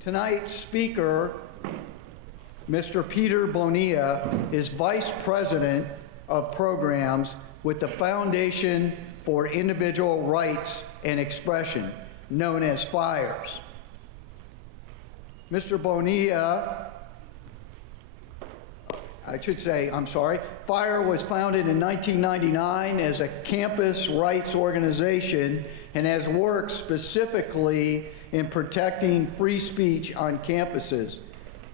Tonight's speaker, Mr. Peter Bonilla, is Vice President of Programs with the Foundation for Individual Rights and Expression, known as FIRES. Mr. Bonilla, FIRE was founded in 1999 as a campus rights organization and has worked specifically in protecting free speech on campuses,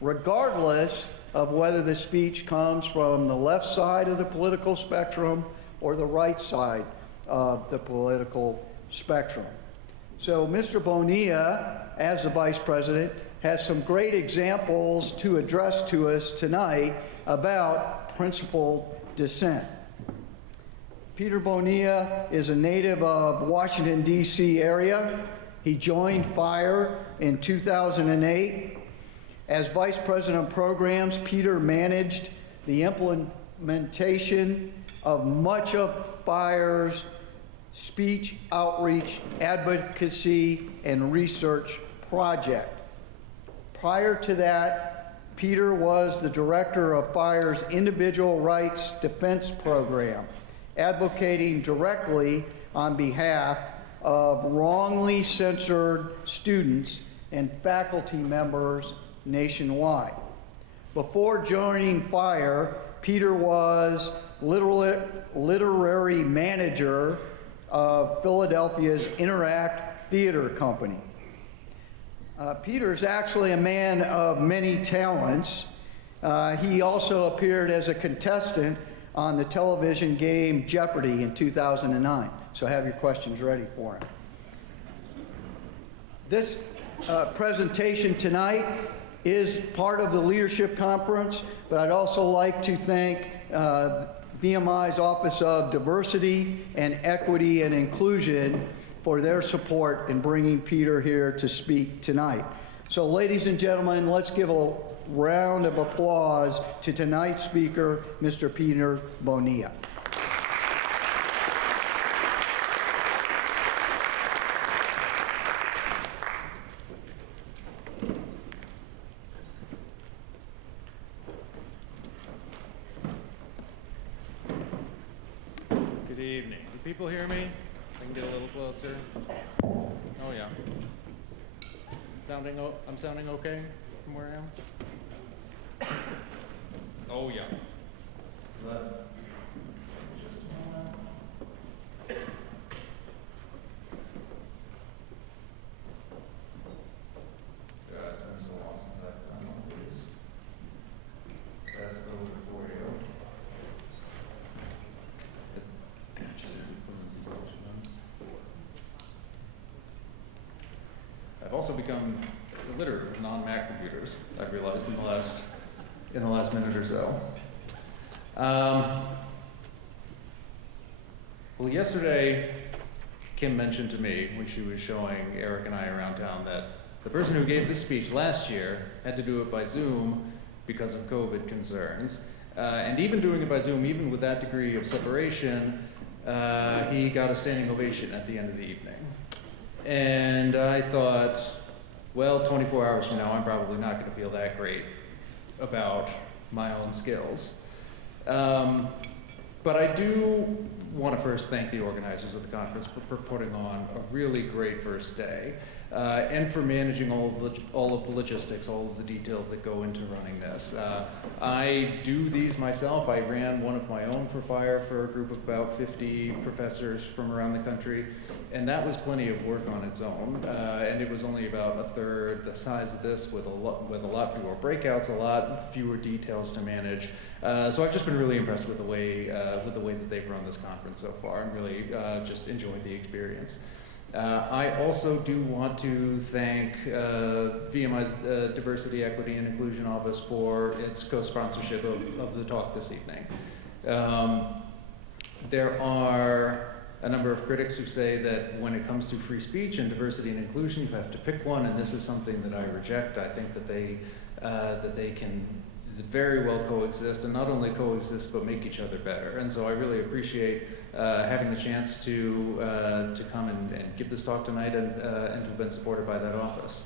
regardless of whether the speech comes from the left side of the political spectrum or the right side of the political spectrum. So Mr. Bonilla, as the Vice President, has some great examples to address to us tonight about principled dissent. Peter Bonilla is a native of Washington, D.C. area. He joined FIRE in 2008. As Vice President of Programs, Peter managed the implementation of much of FIRE's speech, outreach, advocacy, and research project. Prior to that, Peter was the director of FIRE's Individual Rights Defense Program, advocating directly on behalf of wrongly censored students and faculty members nationwide. Before joining FIRE, Peter was literary manager of Philadelphia's Interact Theater Company. Peter's actually a man of many talents. He also appeared as a contestant on the television game Jeopardy in 2009. So have your questions ready for him. This presentation tonight is part of the leadership conference, but I'd also like to thank VMI's Office of Diversity and Equity and Inclusion for their support in bringing Peter here to speak tonight. So ladies and gentlemen, let's give a round of applause to tonight's speaker, Mr. Peter Bonilla. Good evening. Do people hear me? I can get a little closer. Oh yeah. I'm sounding okay from where I am? Oh yeah. Just a moment. God, it's been so long since I've done one of these. That's over for you. I've also become illiterate with non-Mac computers, I've realized in the last minute or so. Well, yesterday, Kim mentioned to me when she was showing Eric and I around town that the person who gave this speech last year had to do it by Zoom because of COVID concerns. And even doing it by Zoom, even with that degree of separation, he got a standing ovation at the end of the evening. And I thought, well, 24 hours from now, I'm probably not going to feel that great about my own skills. But I do want to first thank the organizers of the conference for putting on a really great first day, and for managing all of the logistics, all of the details that go into running this. I do these myself. I ran one of my own for FIRE for a group of about 50 professors from around the country, and that was plenty of work on its own. And it was only about a third the size of this, with a lot fewer breakouts, a lot fewer details to manage. So I've just been really impressed with the way that they've run this conference so far, and really just enjoyed the experience. I also do want to thank VMI's Diversity, Equity, and Inclusion Office for its co-sponsorship of the talk this evening. There are a number of critics who say that when it comes to free speech and diversity and inclusion, you have to pick one, and this is something that I reject. I think that they can very well coexist, and not only coexist but make each other better. And so I really appreciate having the chance to come and give this talk tonight, and to have been supported by that office.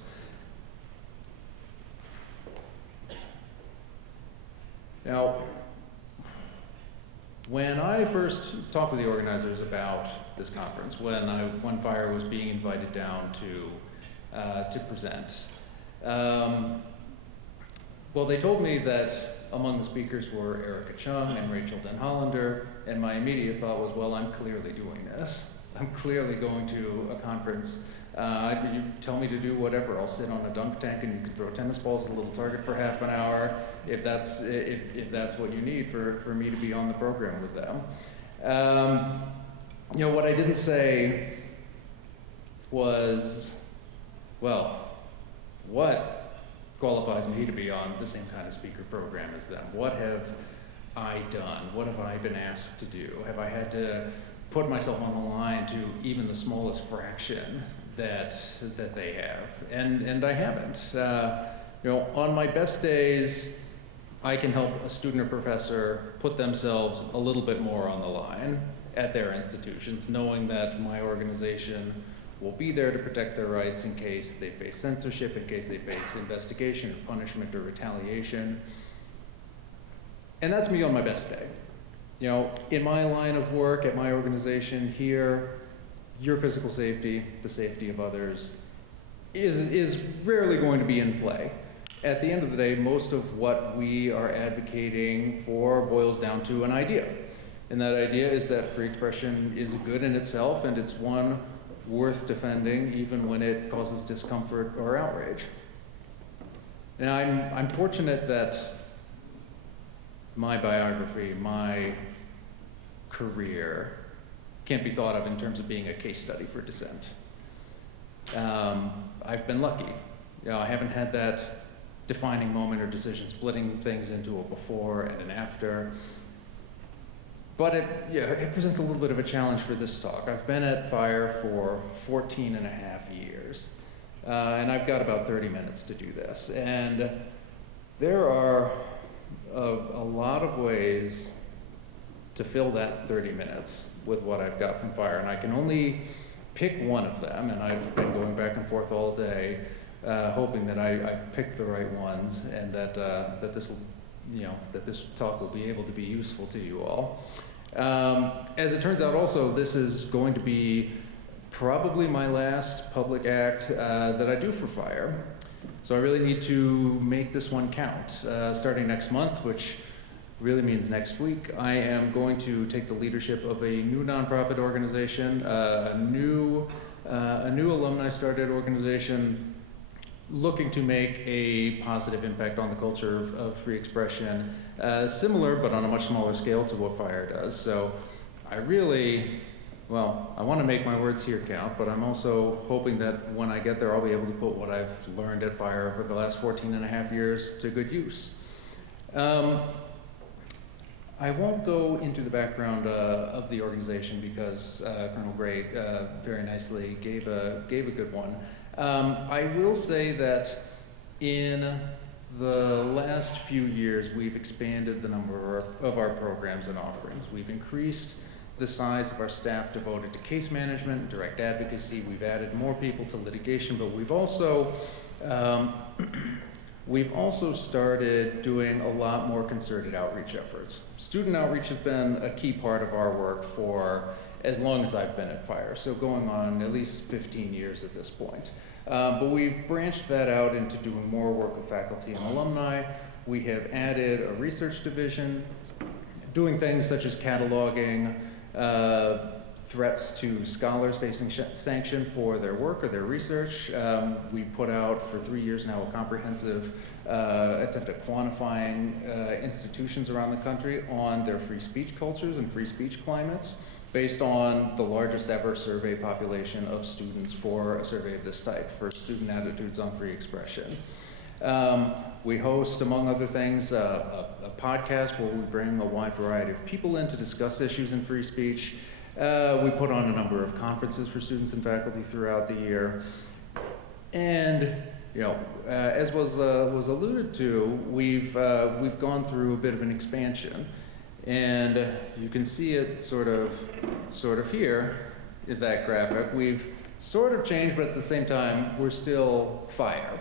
first talk with the organizers about this conference when FIRE was being invited down to present. Well, they told me that among the speakers were Erica Chung and Rachel Den Hollander, and my immediate thought was, well, I'm clearly doing this. I'm clearly going to a conference. You tell me to do whatever. I'll sit on a dunk tank and you can throw tennis balls at a little target for half an hour if that's what you need for me to be on the program with them. What I didn't say was, well, what qualifies me to be on the same kind of speaker program as them? What have I done? What have I been asked to do? Have I had to put myself on the line to even the smallest fraction that they have? And I haven't. On my best days, I can help a student or professor put themselves a little bit more on the line at their institutions, knowing that my organization will be there to protect their rights in case they face censorship, in case they face investigation or punishment or retaliation. And that's me on my best day. In my line of work, at my organization here, your physical safety, the safety of others, is rarely going to be in play. At the end of the day, most of what we are advocating for boils down to an idea. And that idea is that free expression is a good in itself, and it's one worth defending even when it causes discomfort or outrage. Now, I'm fortunate that my biography, my career, can't be thought of in terms of being a case study for dissent. I've been lucky. I haven't had that defining moment or decision splitting things into a before and an after. But it presents a little bit of a challenge for this talk. I've been at FIRE for 14 and a half years, and I've got about 30 minutes to do this. And there are a lot of ways to fill that 30 minutes with what I've got from FIRE, and I can only pick one of them, and I've been going back and forth all day, hoping that I've picked the right ones, and that this talk will be able to be useful to you all. As it turns out, also, this is going to be probably my last public act that I do for FIRE. So I really need to make this one count. Starting next month, which really means next week, I am going to take the leadership of a new nonprofit organization, a new alumni-started organization looking to make a positive impact on the culture of free expression, similar but on a much smaller scale to what FIRE does. So I want to make my words here count, but I'm also hoping that when I get there, I'll be able to put what I've learned at FIRE over the last 14 and a half years to good use. I won't go into the background of the organization because Colonel Gray very nicely gave a good one. I will say that in the last few years, we've expanded the number of our programs and offerings. We've increased the size of our staff devoted to case management, direct advocacy. We've added more people to litigation, but we've also started doing a lot more concerted outreach efforts. Student outreach has been a key part of our work for as long as I've been at FIRE, so going on at least 15 years at this point. But we've branched that out into doing more work with faculty and alumni. We have added a research division, doing things such as cataloging threats to scholars facing sanction for their work or their research. We put out for 3 years now a comprehensive attempt at quantifying institutions around the country on their free speech cultures and free speech climates, based on the largest ever survey population of students for a survey of this type, for student attitudes on free expression. We host, among other things, a podcast where we bring a wide variety of people in to discuss issues in free speech. We put on a number of conferences for students and faculty throughout the year. And, as was alluded to, we've gone through a bit of an expansion. And you can see it sort of here in that graphic. We've sort of changed, but at the same time, we're still FIRE.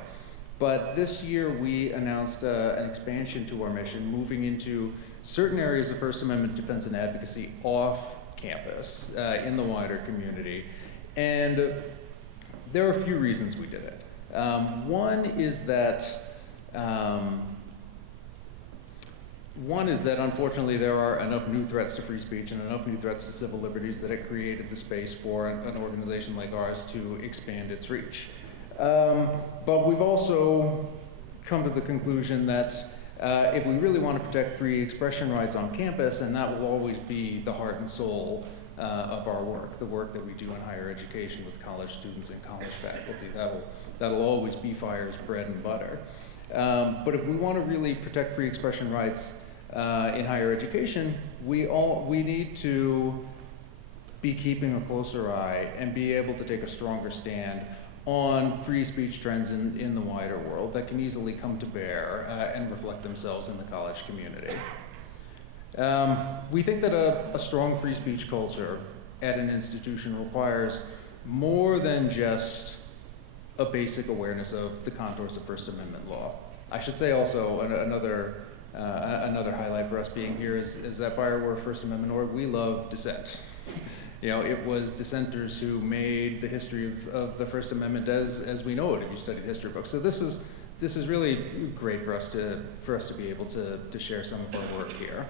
But this year we announced an expansion to our mission, moving into certain areas of First Amendment defense and advocacy off campus in the wider community. And there are a few reasons we did it. One is that unfortunately there are enough new threats to free speech and enough new threats to civil liberties that it created the space for an organization like ours to expand its reach. But we've also come to the conclusion that if we really want to protect free expression rights on campus, and that will always be the heart and soul of our work, the work that we do in higher education with college students and college faculty, that'll always be FIRE's bread and butter. But if we want to really protect free expression rights in higher education, we need to be keeping a closer eye and be able to take a stronger stand on free speech trends in the wider world that can easily come to bear and reflect themselves in the college community. We think that a strong free speech culture at an institution requires more than just a basic awareness of the contours of First Amendment law. I should say also another highlight for us being here is that FIRE, we're a First Amendment org, we love dissent. You know, it was dissenters who made the history of the First Amendment as we know it if you study the history books. So this is really great for us to be able to share some of our work here.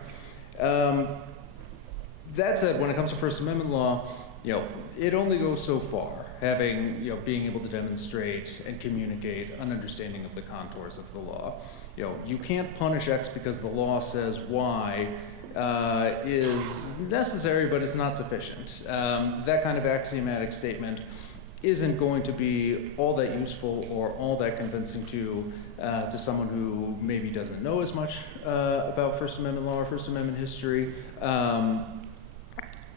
That said, when it comes to First Amendment law, you know, it only goes so far, being able to demonstrate and communicate an understanding of the contours of the law. You know, you can't punish X because the law says Y is necessary, but it's not sufficient. That kind of axiomatic statement isn't going to be all that useful or all that convincing to someone who maybe doesn't know as much about First Amendment law or First Amendment history.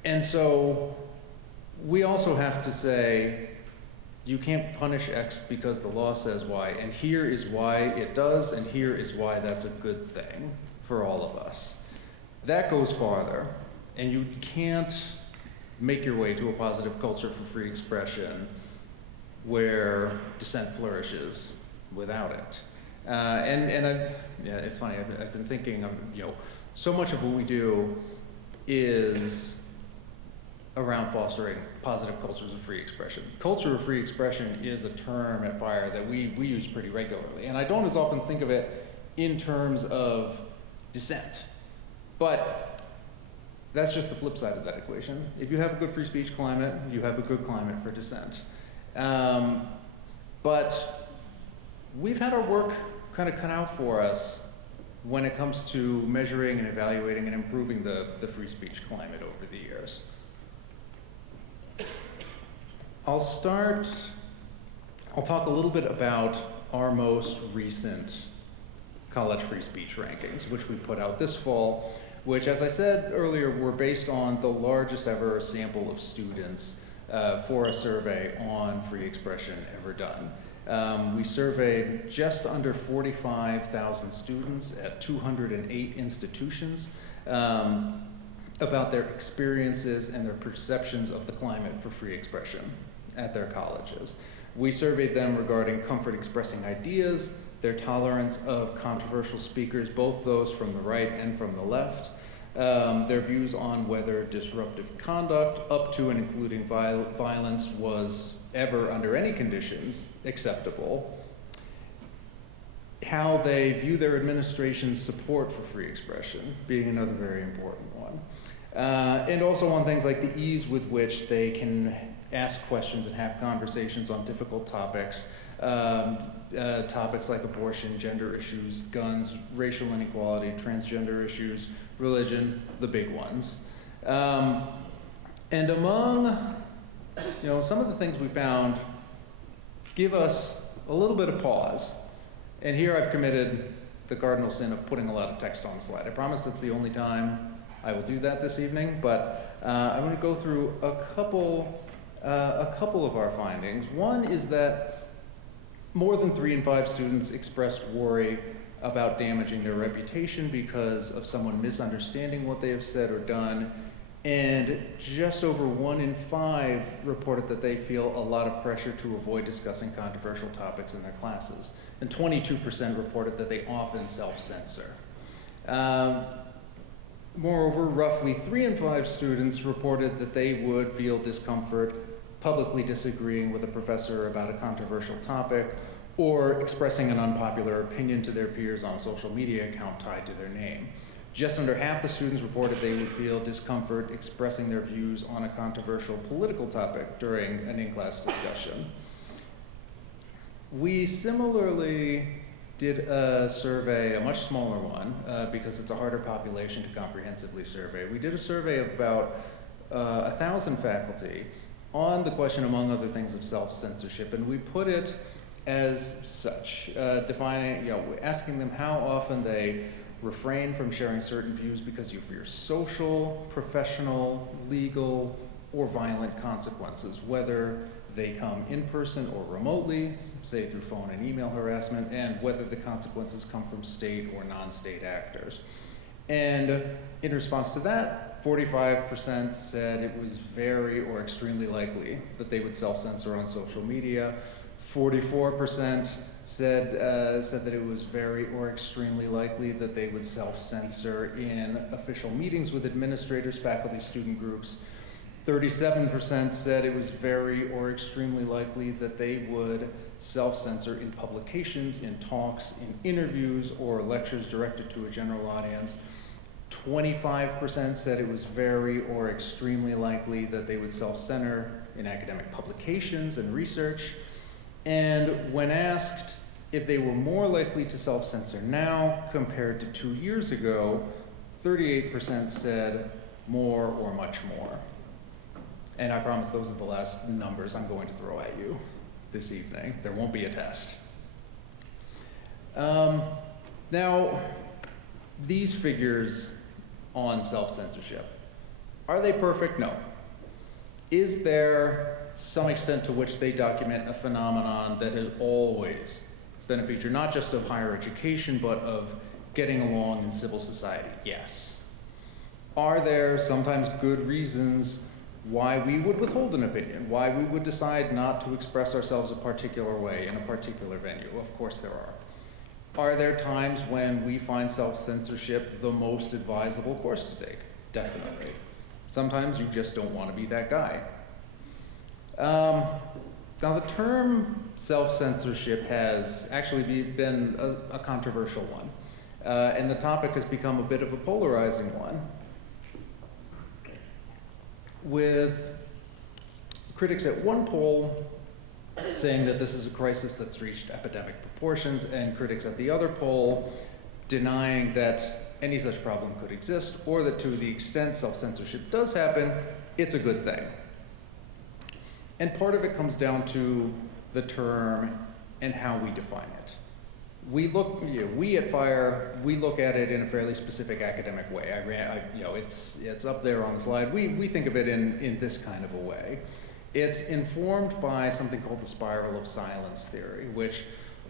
And so we also have to say, you can't punish X because the law says Y, and here is why it does, and here is why that's a good thing for all of us. That goes farther, and you can't make your way to a positive culture for free expression where dissent flourishes without it. It's funny, I've been thinking, so much of what we do is around fostering positive cultures of free expression. Culture of free expression is a term at FIRE that we use pretty regularly, and I don't as often think of it in terms of dissent. But that's just the flip side of that equation. If you have a good free speech climate, you have a good climate for dissent. But we've had our work kind of cut out for us when it comes to measuring and evaluating and improving the free speech climate over the years. I'll talk a little bit about our most recent college free speech rankings, which we put out this fall, which, as I said earlier, were based on the largest ever sample of students for a survey on free expression ever done. We surveyed just under 45,000 students at 208 institutions about their experiences and their perceptions of the climate for free expression at their colleges. We surveyed them regarding comfort expressing ideas, their tolerance of controversial speakers, both those from the right and from the left, their views on whether disruptive conduct, up to and including violence, was ever, under any conditions, acceptable, how they view their administration's support for free expression, being another very important one, and also on things like the ease with which they can ask questions and have conversations on difficult topics, topics like abortion, gender issues, guns, racial inequality, transgender issues, religion, the big ones. And among some of the things we found give us a little bit of pause. And here I've committed the cardinal sin of putting a lot of text on the slide. I promise that's the only time I will do that this evening, but I'm going to go through a couple of our findings. One is that more than 3 in 5 students expressed worry about damaging their reputation because of someone misunderstanding what they have said or done, And just over 1 in 5 reported that they feel a lot of pressure to avoid discussing controversial topics in their classes. And 22% reported that they often self-censor. Moreover, roughly 3 in 5 students reported that they would feel discomfort publicly disagreeing with a professor about a controversial topic or expressing an unpopular opinion to their peers on a social media account tied to their name. Just under half the students reported they would feel discomfort expressing their views on a controversial political topic during an in-class discussion. We similarly did a survey, a much smaller one, because it's a harder population to comprehensively survey. We did a survey of about 1,000 faculty on the question, among other things, of self-censorship, and we put it as such, defining, asking them how often they refrain from sharing certain views because you fear social, professional, legal, or violent consequences, whether they come in person or remotely, say through phone and email harassment, and whether the consequences come from state or non-state actors. And in response to that, 45% said it was very or extremely likely that they would self-censor on social media. 44% said that it was very or extremely likely that they would self-censor in official meetings with administrators, faculty, student groups. 37% said it was very or extremely likely that they would self-censor in publications, in talks, in interviews, or lectures directed to a general audience. 25% said it was very or extremely likely that they would self-censor in academic publications and research. And when asked if they were more likely to self-censor now compared to 2 years ago, 38% said more or much more. And I promise those are the last numbers I'm going to throw at you this evening. There won't be a test. Now, these figures on self-censorship, are they perfect? No. Is there some extent to which they document a phenomenon that has always been a feature, not just of higher education, but of getting along in civil society? Yes. Are there sometimes good reasons why we would withhold an opinion, why we would decide not to express ourselves a particular way in a particular venue? Of course there are. Are there times when we find self-censorship the most advisable course to take? Definitely. Sometimes you just don't want to be that guy. Now the term self-censorship has actually been a controversial one, and the topic has become a bit of a polarizing one, with critics at one poll saying that this is a crisis that's reached epidemic proportions, and critics at the other poll denying that any such problem could exist, or that to the extent self-censorship does happen, it's a good thing. And part of it comes down to the term and how we define it. We at FIRE, we look at it in a fairly specific academic way. It's up there on the slide. We think of it in this kind of a way. It's informed by something called the spiral of silence theory, which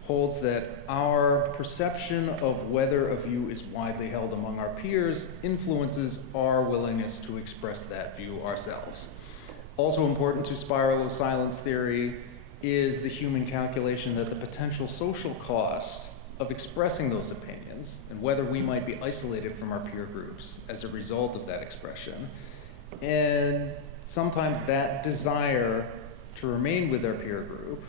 holds that our perception of whether a view is widely held among our peers influences our willingness to express that view ourselves. Also important to spiral of silence theory is the human calculation that the potential social cost of expressing those opinions and whether we might be isolated from our peer groups as a result of that expression. And sometimes that desire to remain with our peer group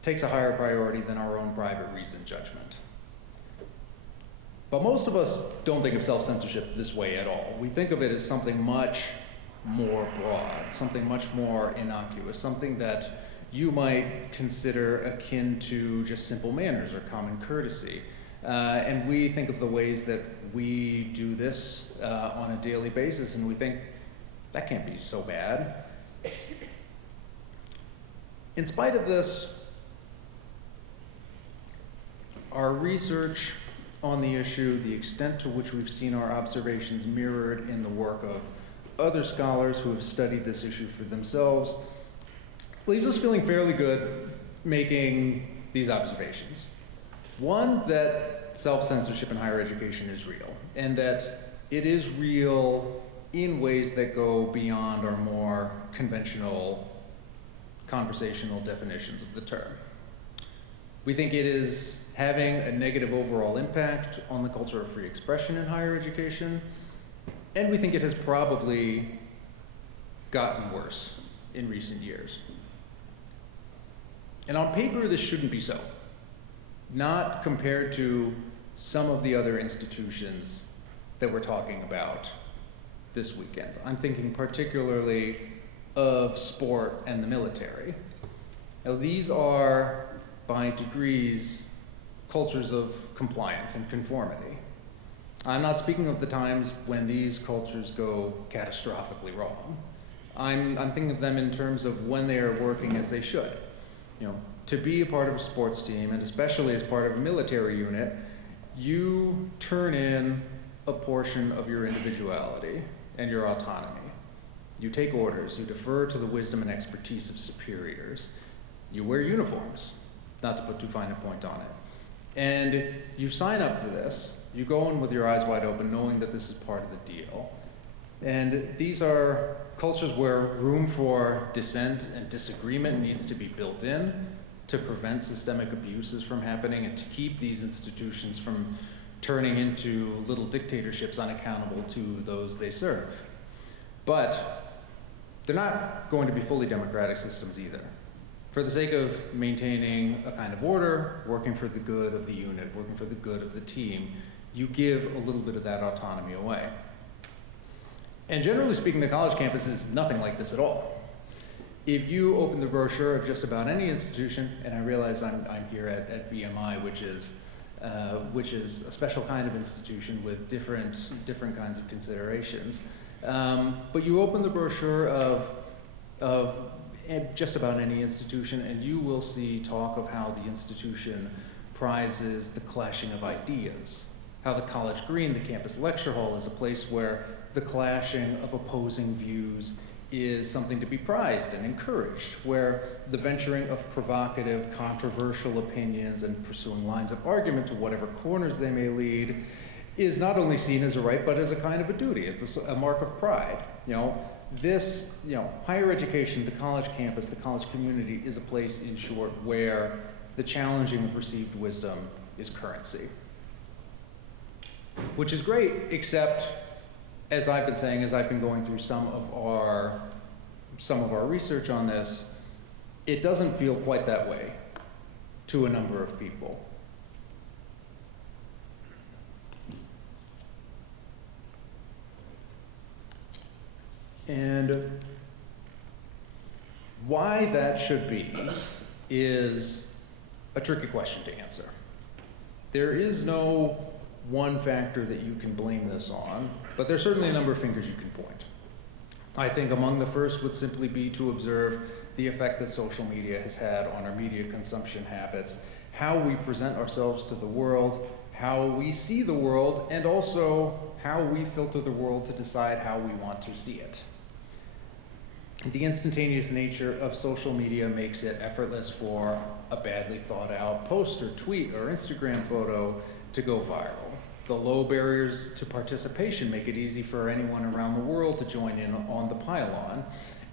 takes a higher priority than our own private reasoned judgment. But most of us don't think of self-censorship this way at all. We think of it as something much more broad, something much more innocuous, something that you might consider akin to just simple manners or common courtesy. And we think of the ways that we do this on a daily basis, and we think, that can't be so bad. In spite of this, our research on the issue, the extent to which we've seen our observations mirrored in the work of other scholars who have studied this issue for themselves, leaves us feeling fairly good making these observations. One, that self-censorship in higher education is real, and that it is real in ways that go beyond our more conventional conversational definitions of the term. We think it is having a negative overall impact on the culture of free expression in higher education, and we think it has probably gotten worse in recent years. And on paper, this shouldn't be so, not compared to some of the other institutions that we're talking about this weekend. I'm thinking particularly of sport and the military. Now, these are, by degrees, cultures of compliance and conformity. I'm not speaking of the times when these cultures go catastrophically wrong. I'm thinking of them in terms of when they are working as they should. You know, to be a part of a sports team, and especially as part of a military unit, you turn in a portion of your individuality and your autonomy. You take orders, you defer to the wisdom and expertise of superiors. You wear uniforms, not to put too fine a point on it. And you sign up for this. You go in with your eyes wide open, knowing that this is part of the deal. And these are cultures where room for dissent and disagreement needs to be built in to prevent systemic abuses from happening and to keep these institutions from turning into little dictatorships unaccountable to those they serve. But they're not going to be fully democratic systems either. For the sake of maintaining a kind of order, working for the good of the unit, working for the good of the team, you give a little bit of that autonomy away. And generally speaking, the college campus is nothing like this at all. If you open the brochure of just about any institution, and I realize I'm here at VMI, which is a special kind of institution with different kinds of considerations, but you open the brochure of just about any institution, and you will see talk of how the institution prizes the clashing of ideas, how the college green, the campus lecture hall, is a place where the clashing of opposing views is something to be prized and encouraged, where the venturing of provocative, controversial opinions and pursuing lines of argument to whatever corners they may lead is not only seen as a right, but as a kind of a duty, as a mark of pride. Higher education, the college campus, the college community is a place, in short, where the challenging of received wisdom is currency. Which is great, except, as I've been saying, as I've been going through some of our research on this, it doesn't feel quite that way to a number of people. And why that should be is a tricky question to answer. There is no one factor that you can blame this on, but there's certainly a number of fingers you can point. I think among the first would simply be to observe the effect that social media has had on our media consumption habits, how we present ourselves to the world, how we see the world, and also how we filter the world to decide how we want to see it. The instantaneous nature of social media makes it effortless for a badly thought out post or tweet or Instagram photo to go viral. The low barriers to participation make it easy for anyone around the world to join in on the pylon.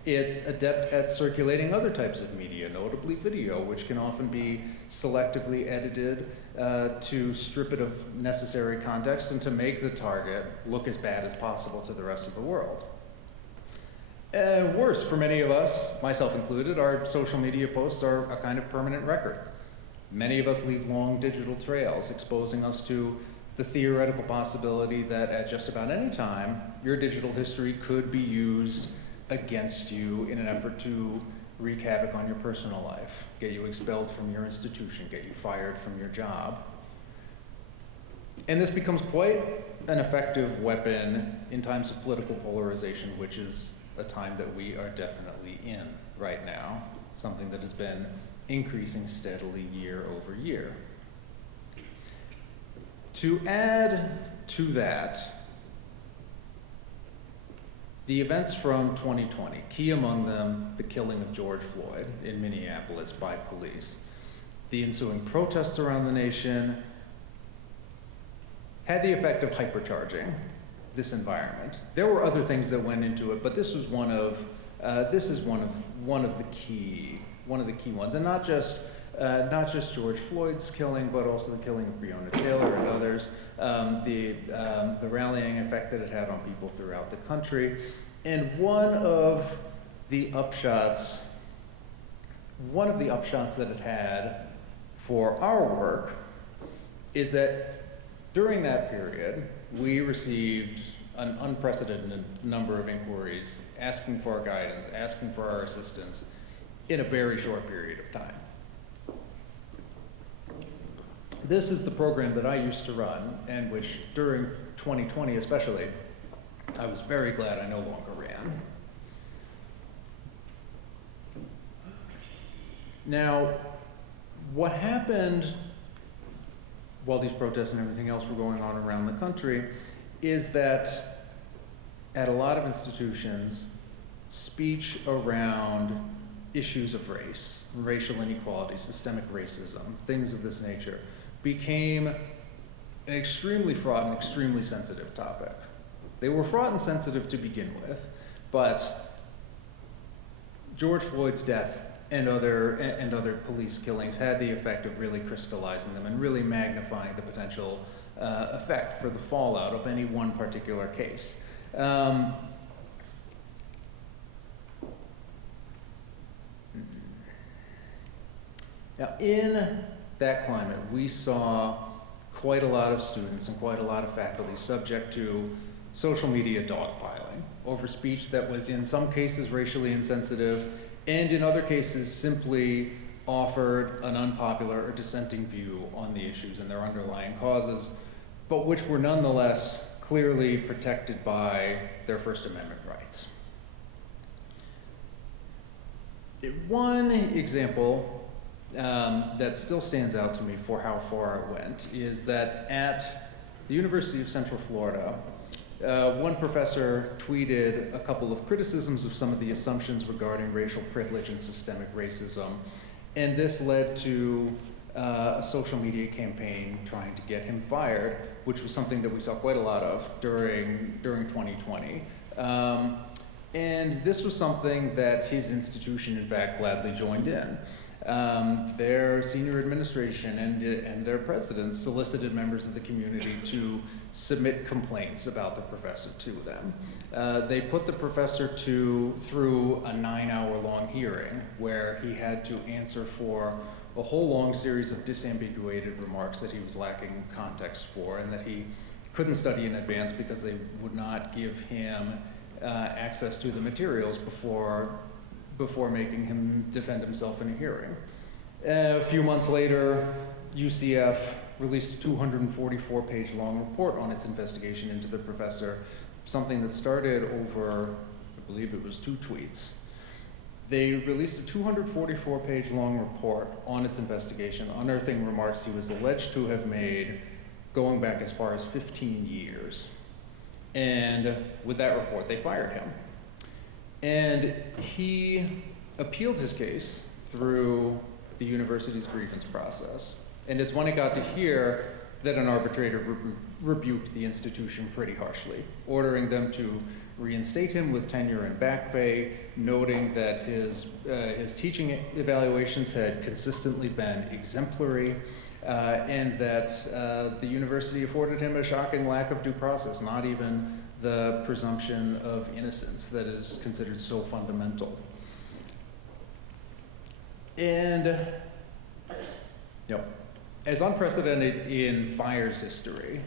It's adept at circulating other types of media, notably video, which can often be selectively edited to strip it of necessary context and to make the target look as bad as possible to the rest of the world. Worse, for many of us, myself included, our social media posts are a kind of permanent record. Many of us leave long digital trails, exposing us to the theoretical possibility that at just about any time, your digital history could be used against you in an effort to wreak havoc on your personal life, get you expelled from your institution, get you fired from your job. And this becomes quite an effective weapon in times of political polarization, which is a time that we are definitely in right now, something that has been increasing steadily year over year. To add to that, the events from 2020, key among them the killing of George Floyd in Minneapolis by police, the ensuing protests around the nation, had the effect of hypercharging this environment. There were other things that went into it, but this was one of the key ones, and not just George Floyd's killing, but also the killing of Breonna Taylor and others, the rallying effect that it had on people throughout the country. And one of the upshots that it had for our work is that during that period, we received an unprecedented number of inquiries asking for our guidance, asking for our assistance in a very short period of time. This is the program that I used to run, and which during 2020 especially, I was very glad I no longer ran. Now, what happened while these protests and everything else were going on around the country is that at a lot of institutions, speech around issues of race, racial inequality, systemic racism, things of this nature, became an extremely fraught and extremely sensitive topic. They were fraught and sensitive to begin with, but George Floyd's death and other police killings had the effect of really crystallizing them and really magnifying the potential effect for the fallout of any one particular case. Now, in that climate, we saw quite a lot of students and quite a lot of faculty subject to social media dogpiling over speech that was in some cases racially insensitive, and in other cases simply offered an unpopular or dissenting view on the issues and their underlying causes, but which were nonetheless clearly protected by their First Amendment rights. One example that still stands out to me for how far it went is that at the University of Central Florida, one professor tweeted a couple of criticisms of some of the assumptions regarding racial privilege and systemic racism, and this led to a social media campaign trying to get him fired, which was something that we saw quite a lot of during 2020. And this was something that his institution, in fact, gladly joined in. Their senior administration and their presidents solicited members of the community to submit complaints about the professor to them. They put the professor through a 9-hour-long hearing where he had to answer for a whole long series of disambiguated remarks that he was lacking context for, and that he couldn't study in advance because they would not give him access to the materials before making him defend himself in a hearing. A few months later, UCF released a 244-page long report on its investigation into the professor, something that started over, I believe it was 2 tweets. They released a 244-page long report on its investigation, unearthing remarks he was alleged to have made going back as far as 15 years. And with that report, they fired him. And he appealed his case through the university's grievance process. And it's when it got to here that an arbitrator rebuked the institution pretty harshly, ordering them to reinstate him with tenure and back pay, noting that his teaching evaluations had consistently been exemplary, and that the university afforded him a shocking lack of due process, not even the presumption of innocence that is considered so fundamental. And as unprecedented in FIRE's history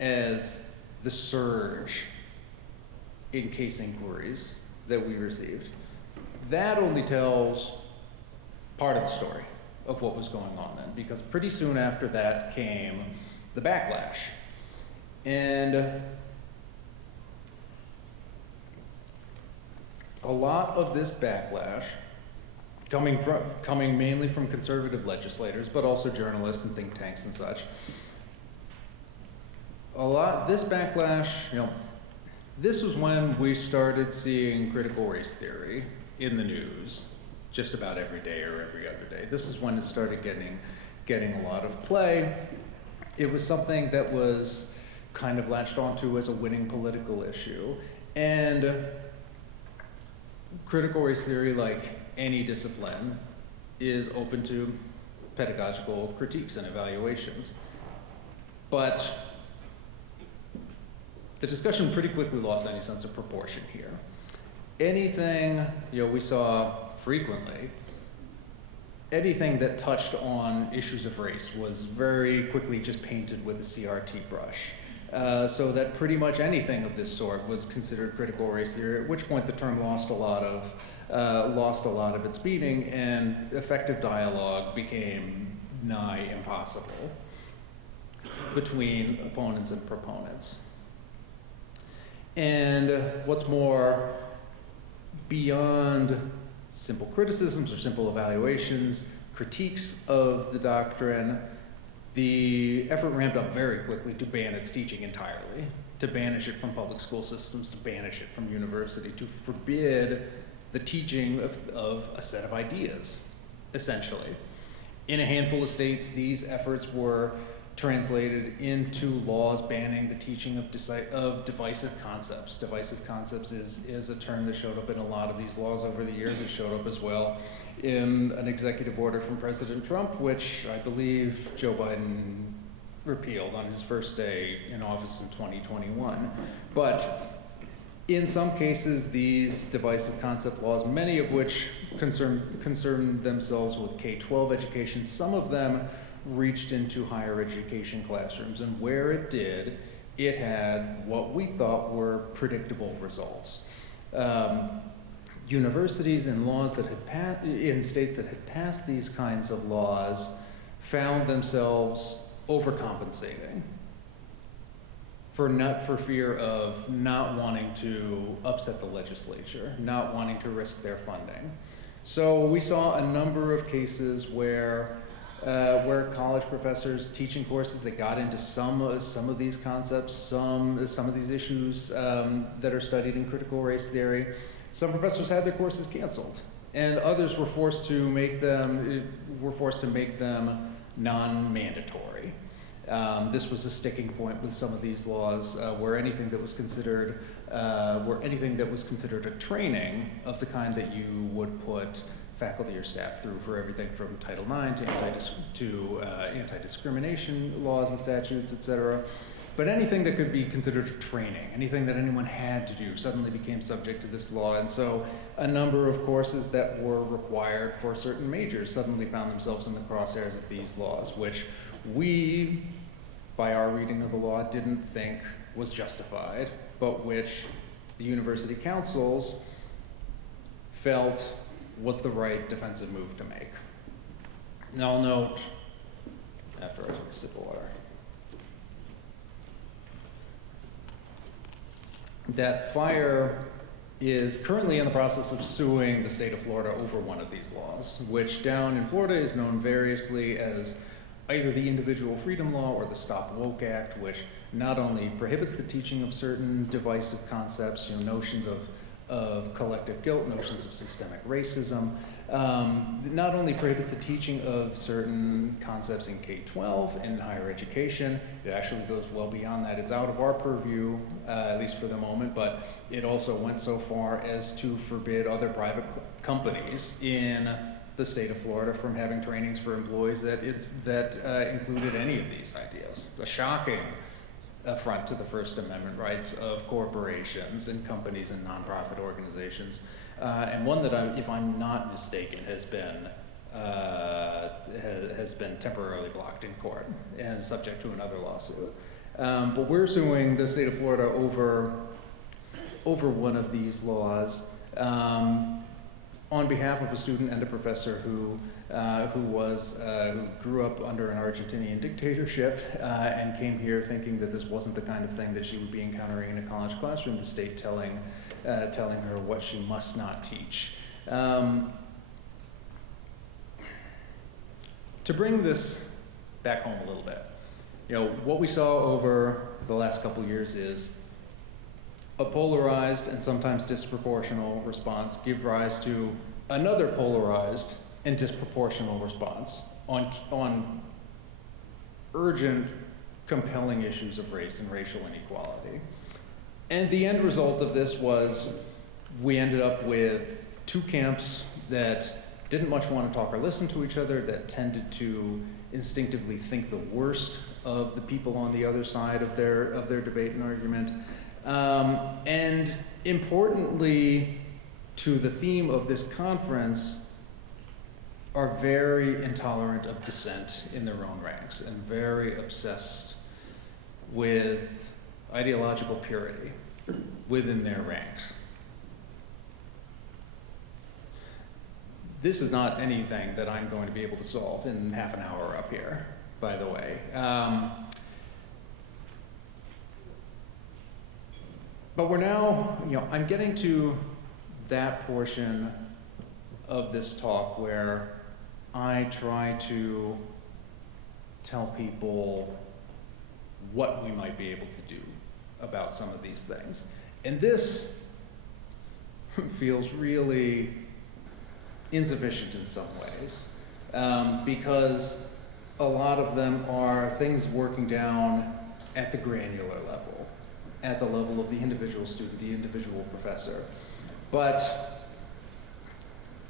as the surge in case inquiries that we received, that only tells part of the story of what was going on then, because pretty soon after that came the backlash. And a lot of this backlash coming mainly from conservative legislators, but also journalists and think tanks and such. This backlash, this was when we started seeing critical race theory in the news just about every day or every other day. This is when it started getting a lot of play. It was something that was kind of latched onto as a winning political issue. And critical race theory, like any discipline, is open to pedagogical critiques and evaluations. But the discussion pretty quickly lost any sense of proportion here. Anything, we saw frequently, anything that touched on issues of race was very quickly just painted with a CRT brush. So that pretty much anything of this sort was considered critical race theory, at which point the term lost a lot of its meaning, and effective dialogue became nigh impossible between opponents and proponents. And what's more, beyond simple criticisms or simple evaluations, critiques of the doctrine, the effort ramped up very quickly to ban its teaching entirely, to banish it from public school systems, to banish it from university, to forbid the teaching of a set of ideas, essentially. In a handful of states, these efforts were translated into laws banning the teaching of divisive concepts. Divisive concepts is a term that showed up in a lot of these laws over the years. It showed up as well in an executive order from President Trump, which I believe Joe Biden repealed on his first day in office in 2021. But in some cases, these divisive concept laws, many of which concern themselves with K-12 education, some of them reached into higher education classrooms, and where it did, it had what we thought were predictable results. Universities and laws that had in states that had passed these kinds of laws found themselves overcompensating for fear of not wanting to upset the legislature, not wanting to risk their funding. So we saw a number of cases where college professors teaching courses that got into some of these concepts, some of these issues that are studied in critical race theory, some professors had their courses canceled, and others were forced to make them non-mandatory. This was a sticking point with some of these laws, where anything that was considered a training of the kind that you would put faculty or staff through for everything from Title IX to anti-discrimination laws and statutes, et cetera. But anything that could be considered training, anything that anyone had to do, suddenly became subject to this law. And so a number of courses that were required for certain majors suddenly found themselves in the crosshairs of these laws, which we, by our reading of the law, didn't think was justified, but which the university councils felt was the right defensive move to make. And I'll note, after I took a sip of water, that FIRE is currently in the process of suing the state of Florida over one of these laws, which down in Florida is known variously as either the Individual Freedom Law or the Stop Woke Act, which not only prohibits the teaching of certain divisive concepts, notions of collective guilt, notions of systemic racism, not only prohibits the teaching of certain concepts in K-12 and higher education, it actually goes well beyond that. It's out of our purview, at least for the moment, but it also went so far as to forbid other private companies in the state of Florida from having trainings for employees that included any of these ideas. A shocking affront to the First Amendment rights of corporations and companies and nonprofit organizations, and one that, if I'm not mistaken, has been temporarily blocked in court and subject to another lawsuit. But we're suing the state of Florida over one of these laws on behalf of a student and a professor who grew up under an Argentinian dictatorship and came here thinking that this wasn't the kind of thing that she would be encountering in a college classroom, the state telling her what she must not teach. To bring this back home a little bit, what we saw over the last couple years is a polarized and sometimes disproportional response give rise to another polarized and disproportional response on urgent compelling issues of race and racial inequality. And the end result of this was we ended up with two camps that didn't much want to talk or listen to each other, that tended to instinctively think the worst of the people on the other side of their debate and argument. And importantly, to the theme of this conference, are very intolerant of dissent in their own ranks and very obsessed with ideological purity within their ranks. This is not anything that I'm going to be able to solve in half an hour up here, by the way. But we're now, I'm getting to that portion of this talk where I try to tell people what we might be able to do about some of these things. And this feels really insufficient in some ways, because a lot of them are things working down at the granular level, at the level of the individual student, the individual professor. But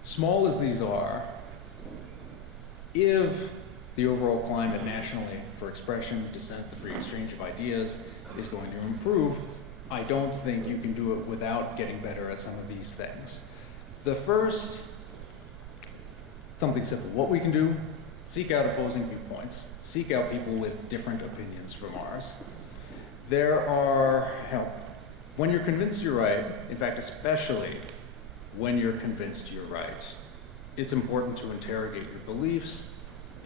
small as these are, if the overall climate nationally for expression, dissent, the free exchange of ideas is going to improve, I don't think you can do it without getting better at some of these things. The first, something simple. What we can do, seek out opposing viewpoints. Seek out people with different opinions from ours. There are, when you're convinced you're right, in fact, especially when you're convinced you're right, it's important to interrogate your beliefs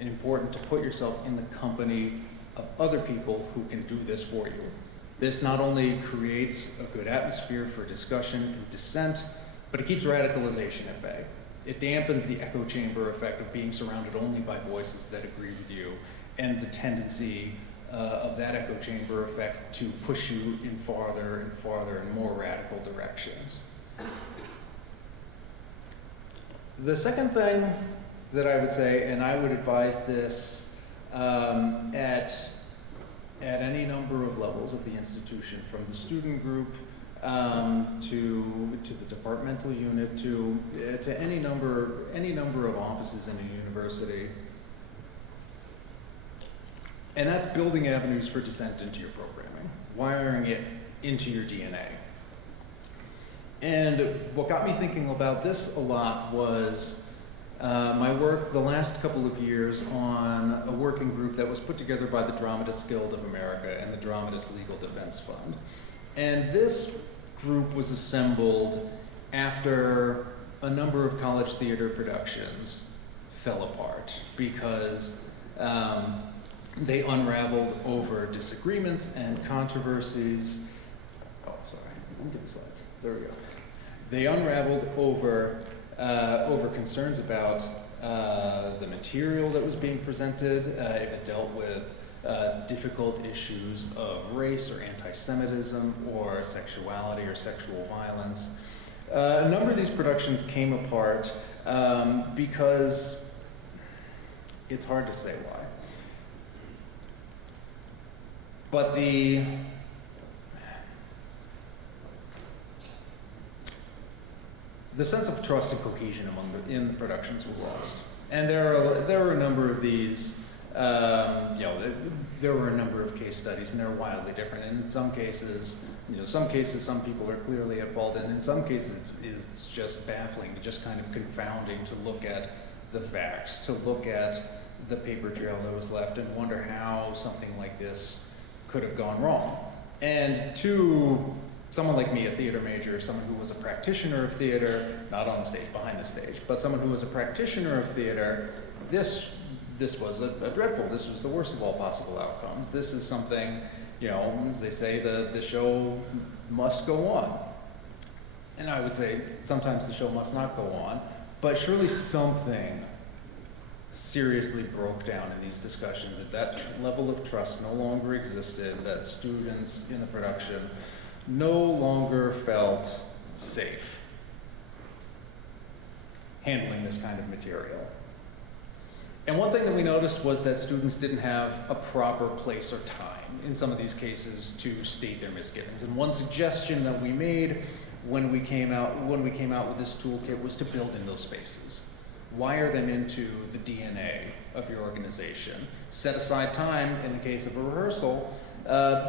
and important to put yourself in the company of other people who can do this for you. This not only creates a good atmosphere for discussion and dissent, but it keeps radicalization at bay. It dampens the echo chamber effect of being surrounded only by voices that agree with you, and the tendency of that echo chamber effect to push you in farther and farther and more radical directions. The second thing that I would say, and I would advise this at any number of levels of the institution, from the student group to the departmental unit, to any number of offices in a university. And that's building avenues for dissent into your programming, wiring it into your DNA. And what got me thinking about this a lot was my work the last couple of years on a working group that was put together by the Dramatists Guild of America and the Dramatists Legal Defense Fund. And this group was assembled after a number of college theater productions fell apart because they unraveled over disagreements and controversies. Oh, sorry, I'm getting slides. There we go. They unraveled over concerns about the material that was being presented. If it dealt with difficult issues of race or anti-Semitism or sexuality or sexual violence. A number of these productions came apart because it's hard to say why. But the sense of trust and cohesion in the productions was lost. And there were a number of these, there were a number of case studies, and they're wildly different. And in some cases, some people are clearly at fault, and in some cases it's just baffling, just kind of confounding to look at the facts, to look at the paper trail that was left and wonder how something like this could have gone wrong. And to someone like me, a theater major, someone who was a practitioner of theater, not on the stage, behind the stage, but someone who was a practitioner of theater, this was a dreadful, this was the worst of all possible outcomes. This is something, as they say, the show must go on. And I would say sometimes the show must not go on, but surely something seriously broke down in these discussions. If that level of trust no longer existed, that students in the production no longer felt safe handling this kind of material. And one thing that we noticed was that students didn't have a proper place or time in some of these cases to state their misgivings. And one suggestion that we made when we came out with this toolkit was to build in those spaces. Wire them into the DNA of your organization. Set aside time, in the case of a rehearsal,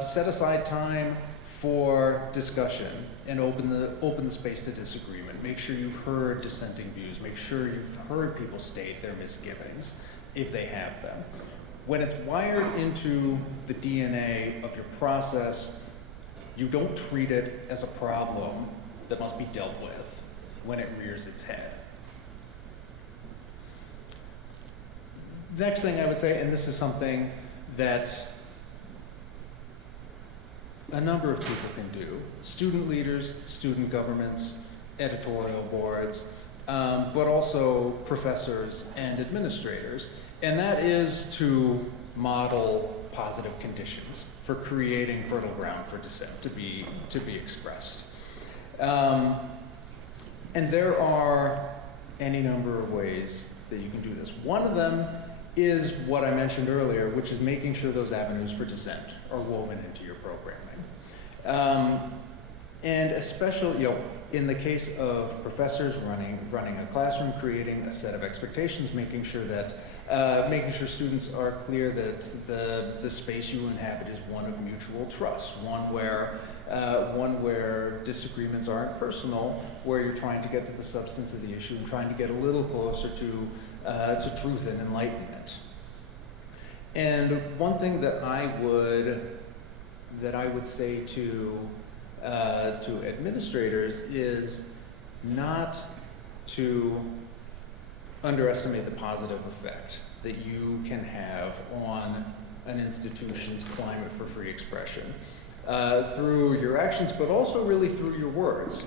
set aside time for discussion and open the space to disagreement. Make sure you've heard dissenting views. Make sure you've heard people state their misgivings, if they have them. When it's wired into the DNA of your process, you don't treat it as a problem that must be dealt with when it rears its head. Next thing I would say, and this is something that a number of people can do, student leaders, student governments, editorial boards, but also professors and administrators, and that is to model positive conditions for creating fertile ground for dissent to be expressed. And there are any number of ways that you can do this. One of them is what I mentioned earlier, which is making sure those avenues for dissent are woven into your programming. And especially, in the case of professors running a classroom, creating a set of expectations, making sure students are clear that the space you inhabit is one of mutual trust, one where disagreements aren't personal, where you're trying to get to the substance of the issue and trying to get a little closer to truth and enlightenment. And one thing that I would say to administrators is not to underestimate the positive effect that you can have on an institution's climate for free expression through your actions, but also really through your words.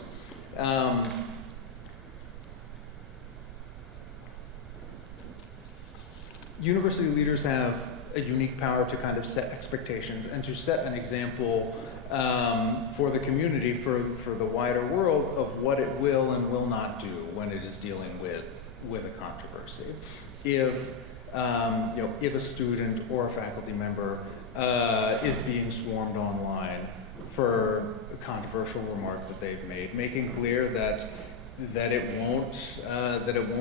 University leaders have a unique power to kind of set expectations and to set an example for the community, for the wider world, of what it will and will not do when it is dealing with a controversy. If a student or a faculty member is being swarmed online for a controversial remark that they've made, making clear that it won't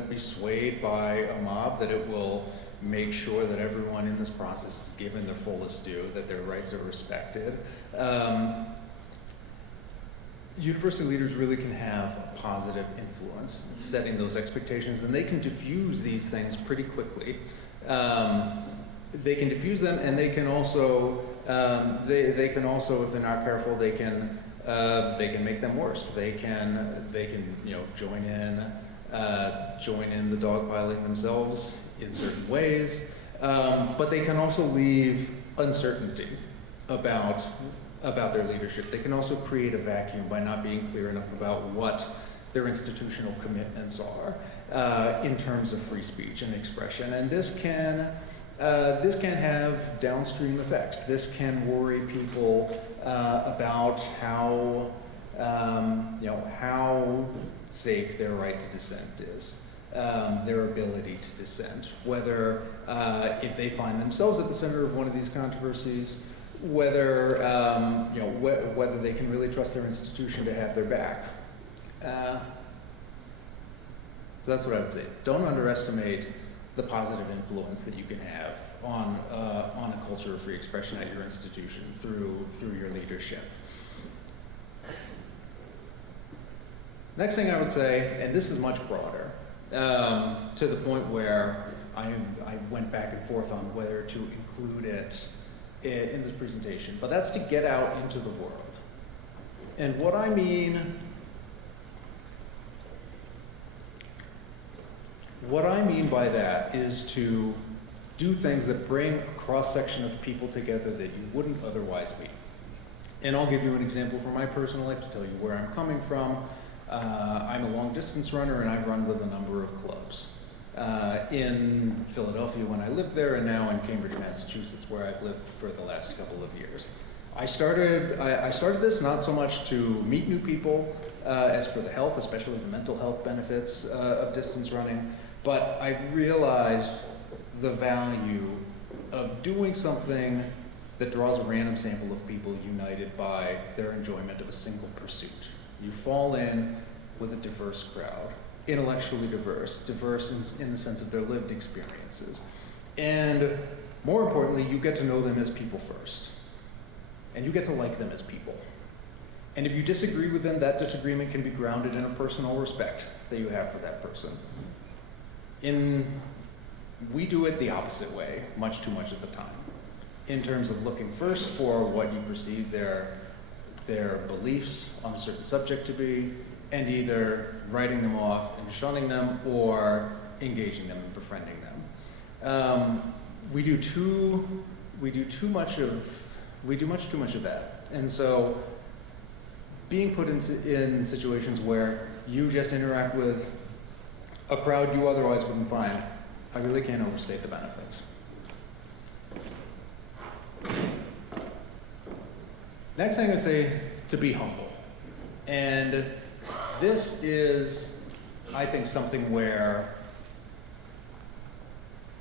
be swayed by a mob, that it will make sure that everyone in this process is given their fullest due, that their rights are respected. University leaders really can have a positive influence in setting those expectations, and they can diffuse these things pretty quickly. They can diffuse them, and they can also, if they're not careful, they can make them worse. They can join in the dogpiling themselves in certain ways, but they can also leave uncertainty about their leadership. They can also create a vacuum by not being clear enough about what their institutional commitments are in terms of free speech and expression. And this can have downstream effects. This can worry people about how safe their right to dissent is. Their ability to dissent, whether if they find themselves at the center of one of these controversies, whether they can really trust their institution to have their back. So that's what I would say. Don't underestimate the positive influence that you can have on a culture of free expression at your institution through your leadership. Next thing I would say, and this is much broader, to the point where I went back and forth on whether to include it in this presentation, but that's to get out into the world. And what I mean by that is to do things that bring a cross-section of people together that you wouldn't otherwise meet. And I'll give you an example from my personal life to tell you where I'm coming from. I'm a long-distance runner, and I run with a number of clubs. In Philadelphia when I lived there, and now in Cambridge, Massachusetts, where I've lived for the last couple of years. I started this not so much to meet new people as for the health, especially the mental health benefits of distance running, but I realized the value of doing something that draws a random sample of people united by their enjoyment of a single pursuit. You fall in with a diverse crowd, intellectually diverse in the sense of their lived experiences. And more importantly, you get to know them as people first. And you get to like them as people. And if you disagree with them, that disagreement can be grounded in a personal respect that you have for that person. We do it the opposite way, much too much of the time, in terms of looking first for what you perceive their beliefs on a certain subject to be, and either writing them off and shunning them, or engaging them and befriending them. We do much too much of that. And so being put in situations where you just interact with a crowd you otherwise wouldn't find, I really can't overstate the benefits. Next thing I say, to be humble. And this is, I think, something where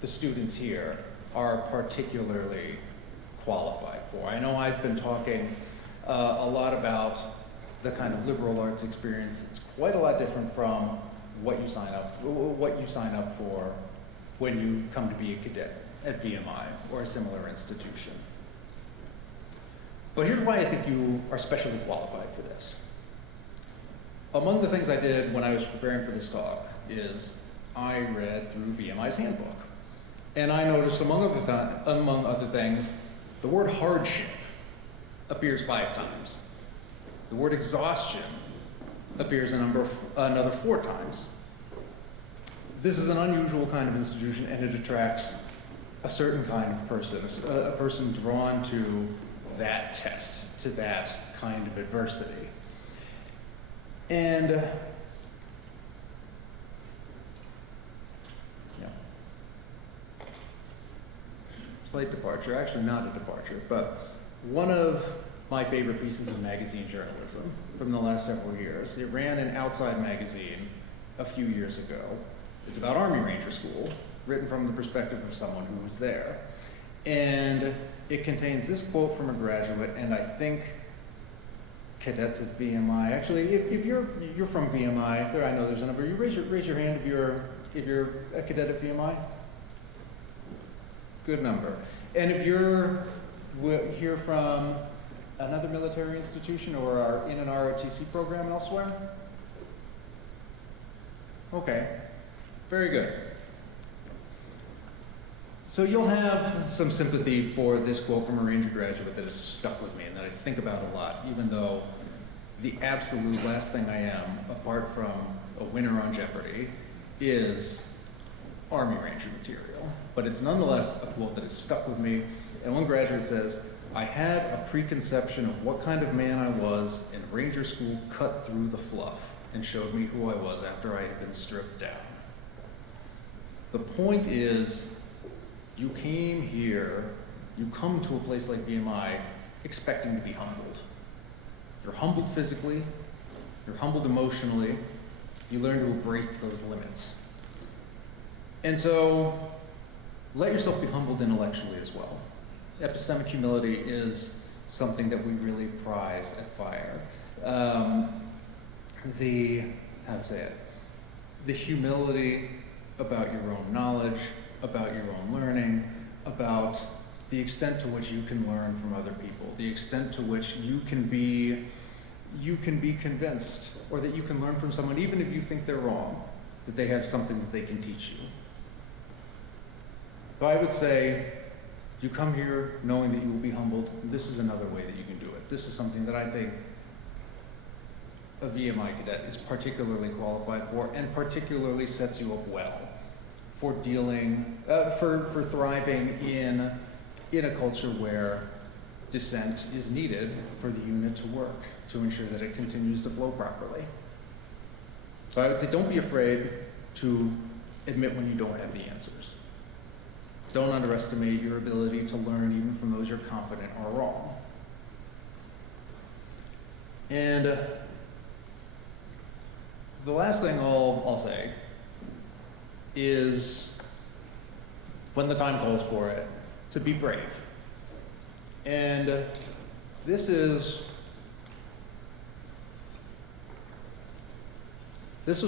the students here are particularly qualified for. I know I've been talking a lot about the kind of liberal arts experience. It's quite a lot different from what you sign up for when you come to be a cadet at VMI or a similar institution. But here's why I think you are specially qualified for this. Among the things I did when I was preparing for this talk is I read through VMI's handbook. And I noticed, among other things, the word hardship appears 5 times. The word exhaustion appears another 4 times. This is an unusual kind of institution, and it attracts a certain kind of person, a person drawn to that test, to that kind of adversity. And slight departure, actually not a departure, but one of my favorite pieces of magazine journalism from the last several years. It ran in Outside magazine a few years ago. It's about Army Ranger School, written from the perspective of someone who was there. And it contains this quote from a graduate, and I think cadets at VMI, actually, if you're from VMI, I know there's a number, you raise your hand if you're a cadet at VMI. Good number. And if you're here from another military institution or are in an ROTC program elsewhere? Okay, very good. So you'll have some sympathy for this quote from a Ranger graduate that has stuck with me and that I think about a lot, even though the absolute last thing I am, apart from a winner on Jeopardy, is Army Ranger material. But it's nonetheless a quote that has stuck with me. And one graduate says, "I had a preconception of what kind of man I was, and Ranger School cut through the fluff and showed me who I was after I had been stripped down." The point is, you came here, you come to a place like VMI expecting to be humbled. You're humbled physically, you're humbled emotionally, you learn to embrace those limits. And so, let yourself be humbled intellectually as well. Epistemic humility is something that we really prize at FIRE. The humility about your own knowledge, about your own learning, about the extent to which you can learn from other people, the extent to which you can be convinced, or that you can learn from someone, even if you think they're wrong, that they have something that they can teach you. So I would say, you come here knowing that you will be humbled. This is another way that you can do it. This is something that I think a VMI cadet is particularly qualified for, and particularly sets you up well for for thriving in a culture where dissent is needed for the unit to work, to ensure that it continues to flow properly. So I would say, don't be afraid to admit when you don't have the answers. Don't underestimate your ability to learn even from those you're confident are wrong. And the last thing I'll say is when the time calls for it, to be brave. And this was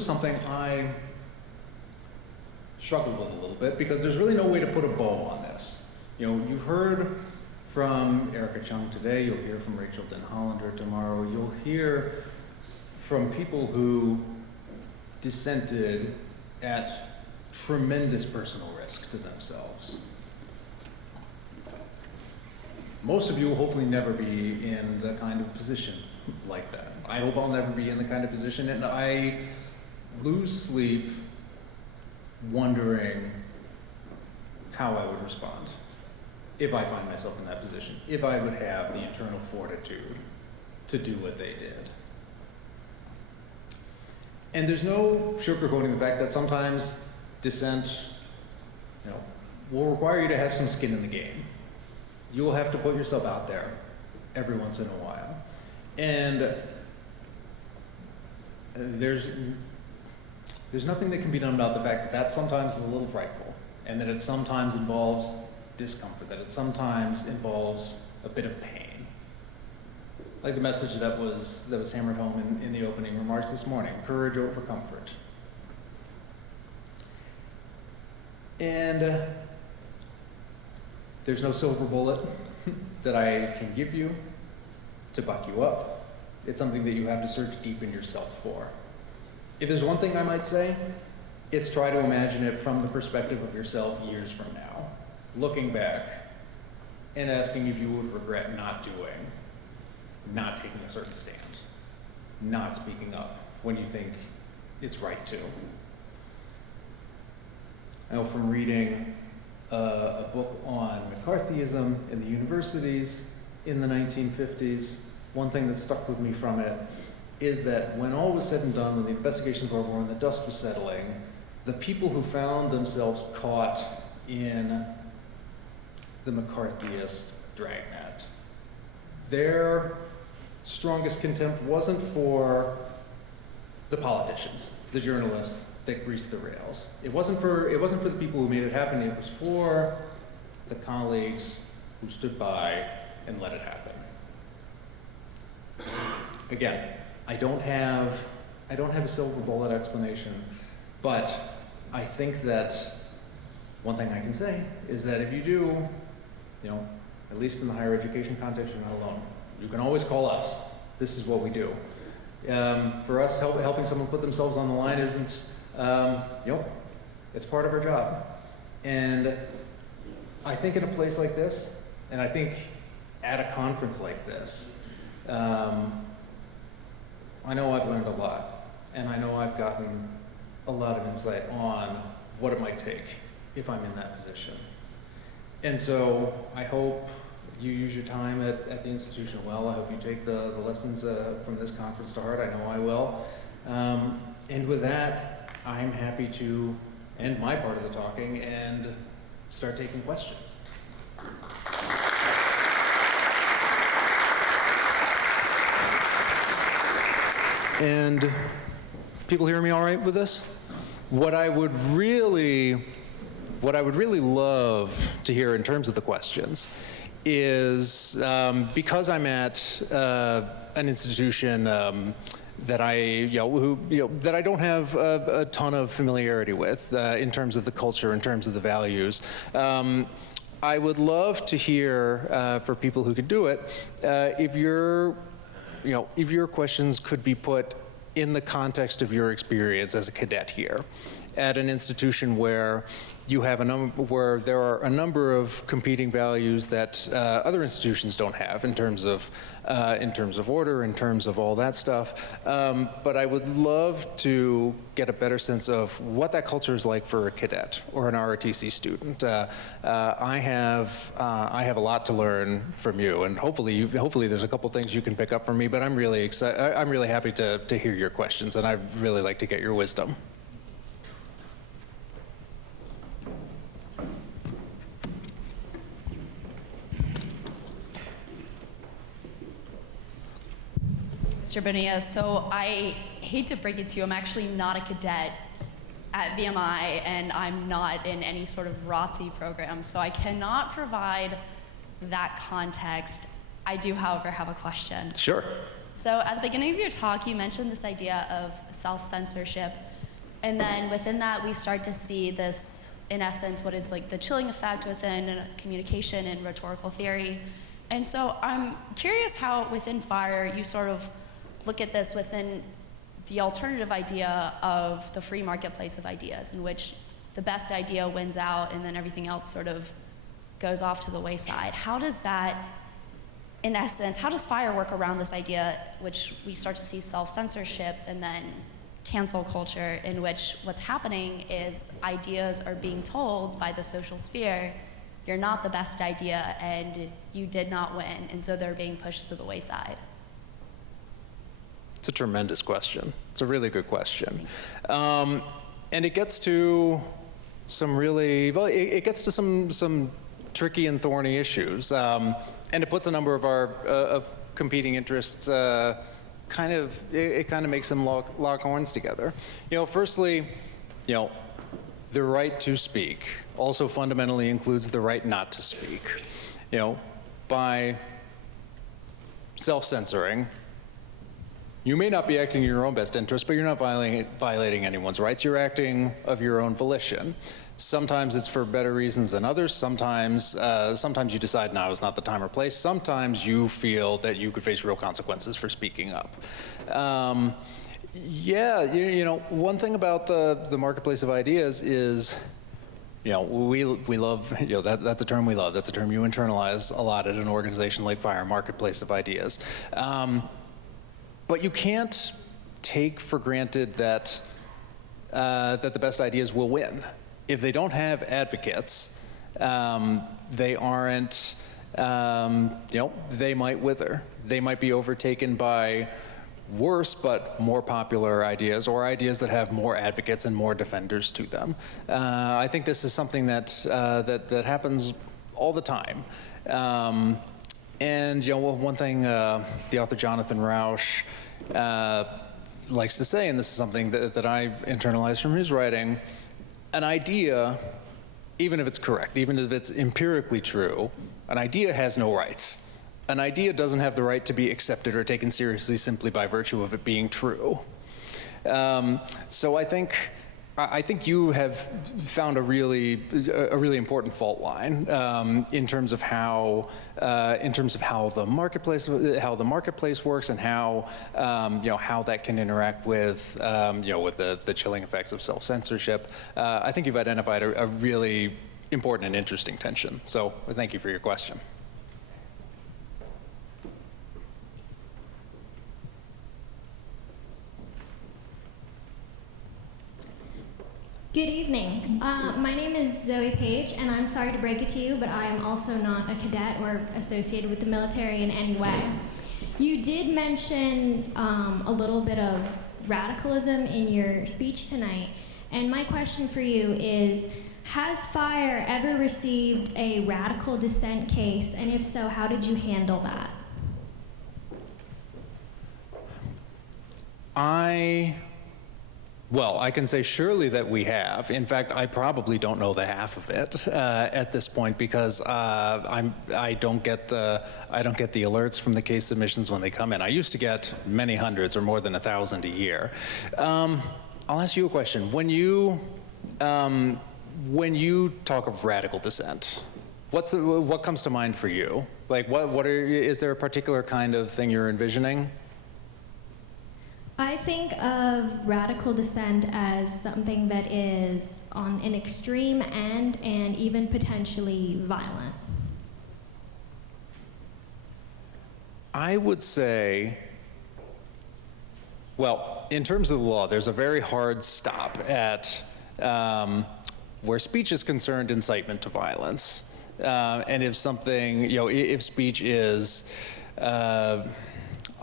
something I struggled with a little bit because there's really no way to put a bow on this. You know, you've heard from Erica Chung today, you'll hear from Rachel Den Hollander tomorrow, you'll hear from people who dissented at tremendous personal risk to themselves. Most of you will hopefully never be in the kind of position like that. I hope I'll never be in the kind of position, and I lose sleep wondering how I would respond if I find myself in that position, if I would have the internal fortitude to do what they did. And there's no sugarcoating the fact that sometimes dissent, you know, will require you to have some skin in the game. You will have to put yourself out there every once in a while. And there's nothing that can be done about the fact that that sometimes is a little frightful, and that it sometimes involves discomfort, that it sometimes involves a bit of pain. Like the message that was hammered home in the opening remarks this morning, courage over comfort. And there's no silver bullet that I can give you to buck you up. It's something that you have to search deep in yourself for. If there's one thing I might say, it's try to imagine it from the perspective of yourself years from now, looking back and asking if you would regret not taking a certain stand, not speaking up when you think it's right to. I know from reading a book on McCarthyism in the universities in the 1950s, one thing that stuck with me from it is that when all was said and done, when the investigations were over and the dust was settling, the people who found themselves caught in the McCarthyist dragnet, their strongest contempt wasn't for the politicians, the journalists that greased the rails. It wasn't for the people who made it happen. It was for the colleagues who stood by and let it happen. Again, I don't have a silver bullet explanation, but I think that one thing I can say is that if you do, you know, at least in the higher education context, you're not alone. You can always call us. This is what we do. For us, helping someone put themselves on the line isn't, it's part of our job. And I think in a place like this, and I think at a conference like this, I know I've learned a lot, and I know I've gotten a lot of insight on what it might take if I'm in that position. And so I hope you use your time at the institution well. I hope you take the lessons from this conference to heart. I know I will. And with that, I'm happy to end my part of the talking and start taking questions. And people hear me all right with this? What I would really love to hear in terms of the questions is, because I'm at an institution that I don't have a ton of familiarity with in terms of the culture, in terms of the values. I would love to hear for people who could do it, if your questions could be put in the context of your experience as a cadet here at an institution where you have where there are a number of competing values that other institutions don't have in terms of order, in terms of all that stuff. But I would love to get a better sense of what that culture is like for a cadet or an ROTC student. I have a lot to learn from you, and hopefully there's a couple things you can pick up from me. But I'm really excited. I'm really happy to hear your questions, and I'd really like to get your wisdom. Mr. Bonilla, so I hate to break it to you, I'm actually not a cadet. at VMI, and I'm not in any sort of ROTC program, so I cannot provide that context. I do, however, have a question. Sure. So at the beginning of your talk, you mentioned this idea of self-censorship, and then within that, we start to see this, in essence, what is like the chilling effect within communication and rhetorical theory. And so I'm curious how within FIRE you sort of look at this within the alternative idea of the free marketplace of ideas, in which the best idea wins out and then everything else sort of goes off to the wayside. How does that, in essence, how does FIRE work around this idea, which we start to see self-censorship and then cancel culture, in which what's happening is ideas are being told by the social sphere, you're not the best idea and you did not win, and so they're being pushed to the wayside? It's a tremendous question. It's a really good question. And it gets to some really, well, it gets to some tricky and thorny issues. And it puts a number of our of competing interests it kind of makes them lock horns together. Firstly, the right to speak also fundamentally includes the right not to speak. By self-censoring, you may not be acting in your own best interest, but you're not violating anyone's rights. You're acting of your own volition. Sometimes it's for better reasons than others. Sometimes you decide now is not the time or place. Sometimes you feel that you could face real consequences for speaking up. One thing about the marketplace of ideas is, we love, that's a term we love. That's a term you internalize a lot at an organization like FIRE, marketplace of ideas. But you can't take for granted that the best ideas will win. If they don't have advocates, they aren't, they might wither. They might be overtaken by worse but more popular ideas, or ideas that have more advocates and more defenders to them. I think this is something that happens all the time. And one thing the author Jonathan Rauch likes to say, and this is something that I've internalized from his writing, an idea, even if it's correct, even if it's empirically true, an idea has no rights. An idea doesn't have the right to be accepted or taken seriously simply by virtue of it being true. So I think you have found a really important fault line in terms of how the marketplace works and how how that can interact with with the chilling effects of self-censorship. I think you've identified a really important and interesting tension. So thank you for your question. Good evening. My name is Zoe Page, and I'm sorry to break it to you, but I am also not a cadet or associated with the military in any way. You did mention a little bit of radicalism in your speech tonight, and my question for you is, has FIRE ever received a radical dissent case, and if so, how did you handle that? Well, I can say surely that we have. In fact, I probably don't know the half of it at this point, because I don't get the alerts from the case submissions when they come in. I used to get many hundreds or more than 1,000 a year. I'll ask you a question. When you talk of radical dissent, what comes to mind for you? Like, is there a particular kind of thing you're envisioning? I think of radical dissent as something that is on an extreme end and even potentially violent. I would say, well, in terms of the law, there's a very hard stop at where speech is concerned, incitement to violence. And if something, if speech is,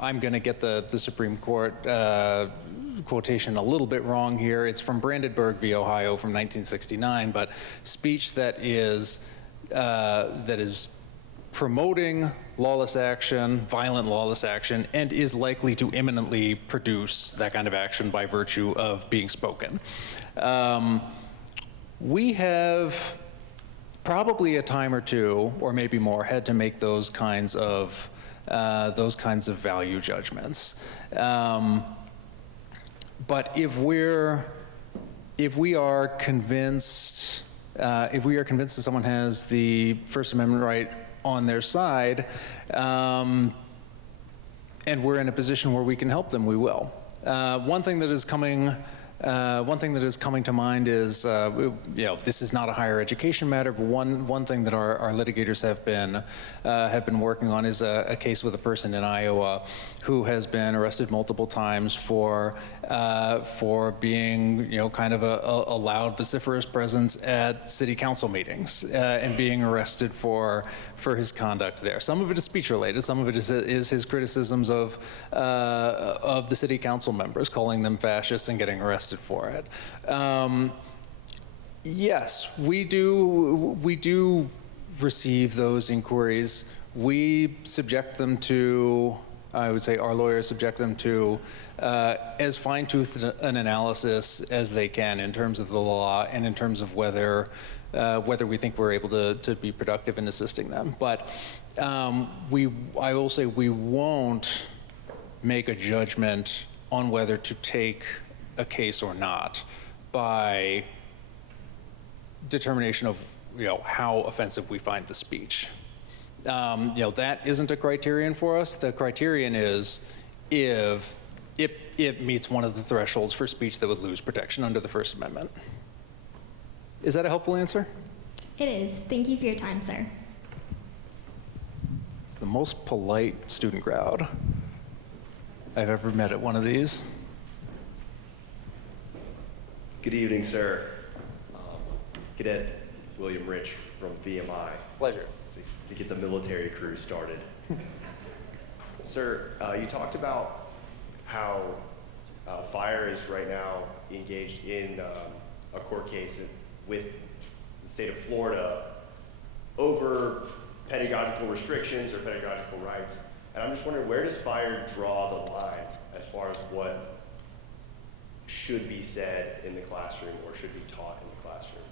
I'm going to get the Supreme Court quotation a little bit wrong here. It's from Brandenburg v. Ohio from 1969, but speech that is promoting lawless action, violent lawless action, and is likely to imminently produce that kind of action by virtue of being spoken. We have probably a time or two, or maybe more, had to make those kinds of value judgments. But if we are convinced that someone has the First Amendment right on their side, and we're in a position where we can help them, we will. One thing that is coming to mind is, this is not a higher education matter, but one thing that our litigators have been working on is a case with a person in Iowa who has been arrested multiple times for being, kind of a loud, vociferous presence at city council meetings, and being arrested for his conduct there. Some of it is speech related. Some of it is his criticisms of the city council members, calling them fascists and getting arrested for it. Yes, we do receive those inquiries. We subject them to, I would say our lawyers subject them to as fine-toothed an analysis as they can in terms of the law and in terms of whether we think we're able to be productive in assisting them. But I will say we won't make a judgment on whether to take a case or not by determination of how offensive we find the speech. That isn't a criterion for us. The criterion is if it meets one of the thresholds for speech that would lose protection under the First Amendment. Is that a helpful answer? It is. Thank you for your time, sir. It's the most polite student crowd I've ever met at one of these. Good evening, sir. Cadet William Rich from VMI. Pleasure. To get the military crew started. Sir, you talked about how fire is right now engaged in a court case with the state of Florida over pedagogical restrictions or pedagogical rights. And I'm just wondering, where does fire draw the line as far as what should be said in the classroom or should be taught in the classroom?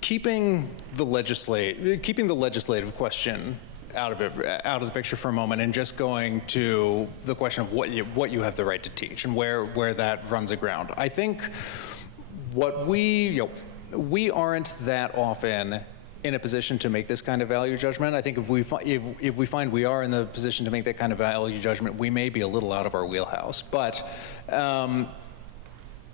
Keeping the legislative question out of the picture for a moment, and just going to the question of what you have the right to teach and where that runs aground. I think what we aren't that often in a position to make this kind of value judgment. I think if we find we are in the position to make that kind of value judgment, we may be a little out of our wheelhouse. But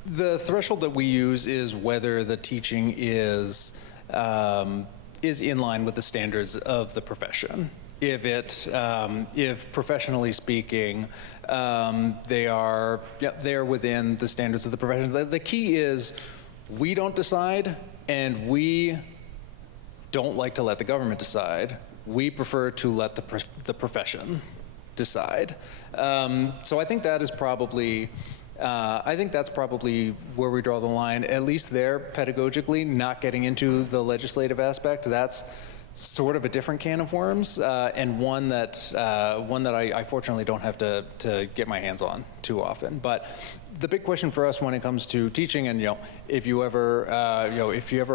the threshold that we use is whether the teaching is in line with the standards of the profession. If professionally speaking, they are within the standards of the profession. The key is we don't decide, and we don't like to let the government decide. We prefer to let the profession decide. So I think that is probably. I think that's probably where we draw the line, at least there, pedagogically, not getting into the legislative aspect. That's sort of a different can of worms, and one that I fortunately don't have to get my hands on too often. But the big question for us when it comes to teaching, and if you ever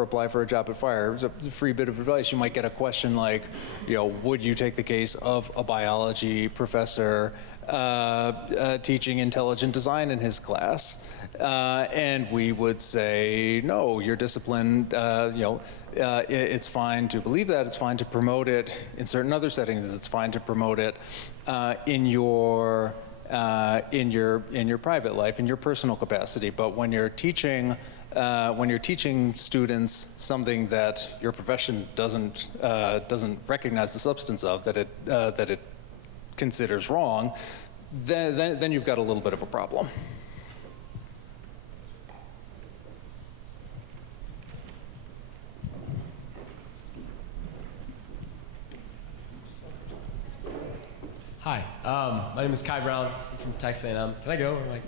apply for a job at Fire, it's a free bit of advice. You might get a question like, would you take the case of a biology professor teaching intelligent design in his class? And we would say, no, your discipline, it's fine to believe that, it's fine to promote it in certain other settings, it's fine to promote it in your private life, in your personal capacity. But when you're teaching students something that your profession doesn't recognize the substance of, that it considers wrong, then you've got a little bit of a problem. Hi, my name is Kai Brown. I'm from Texas A&M. Can I go? Or am I good?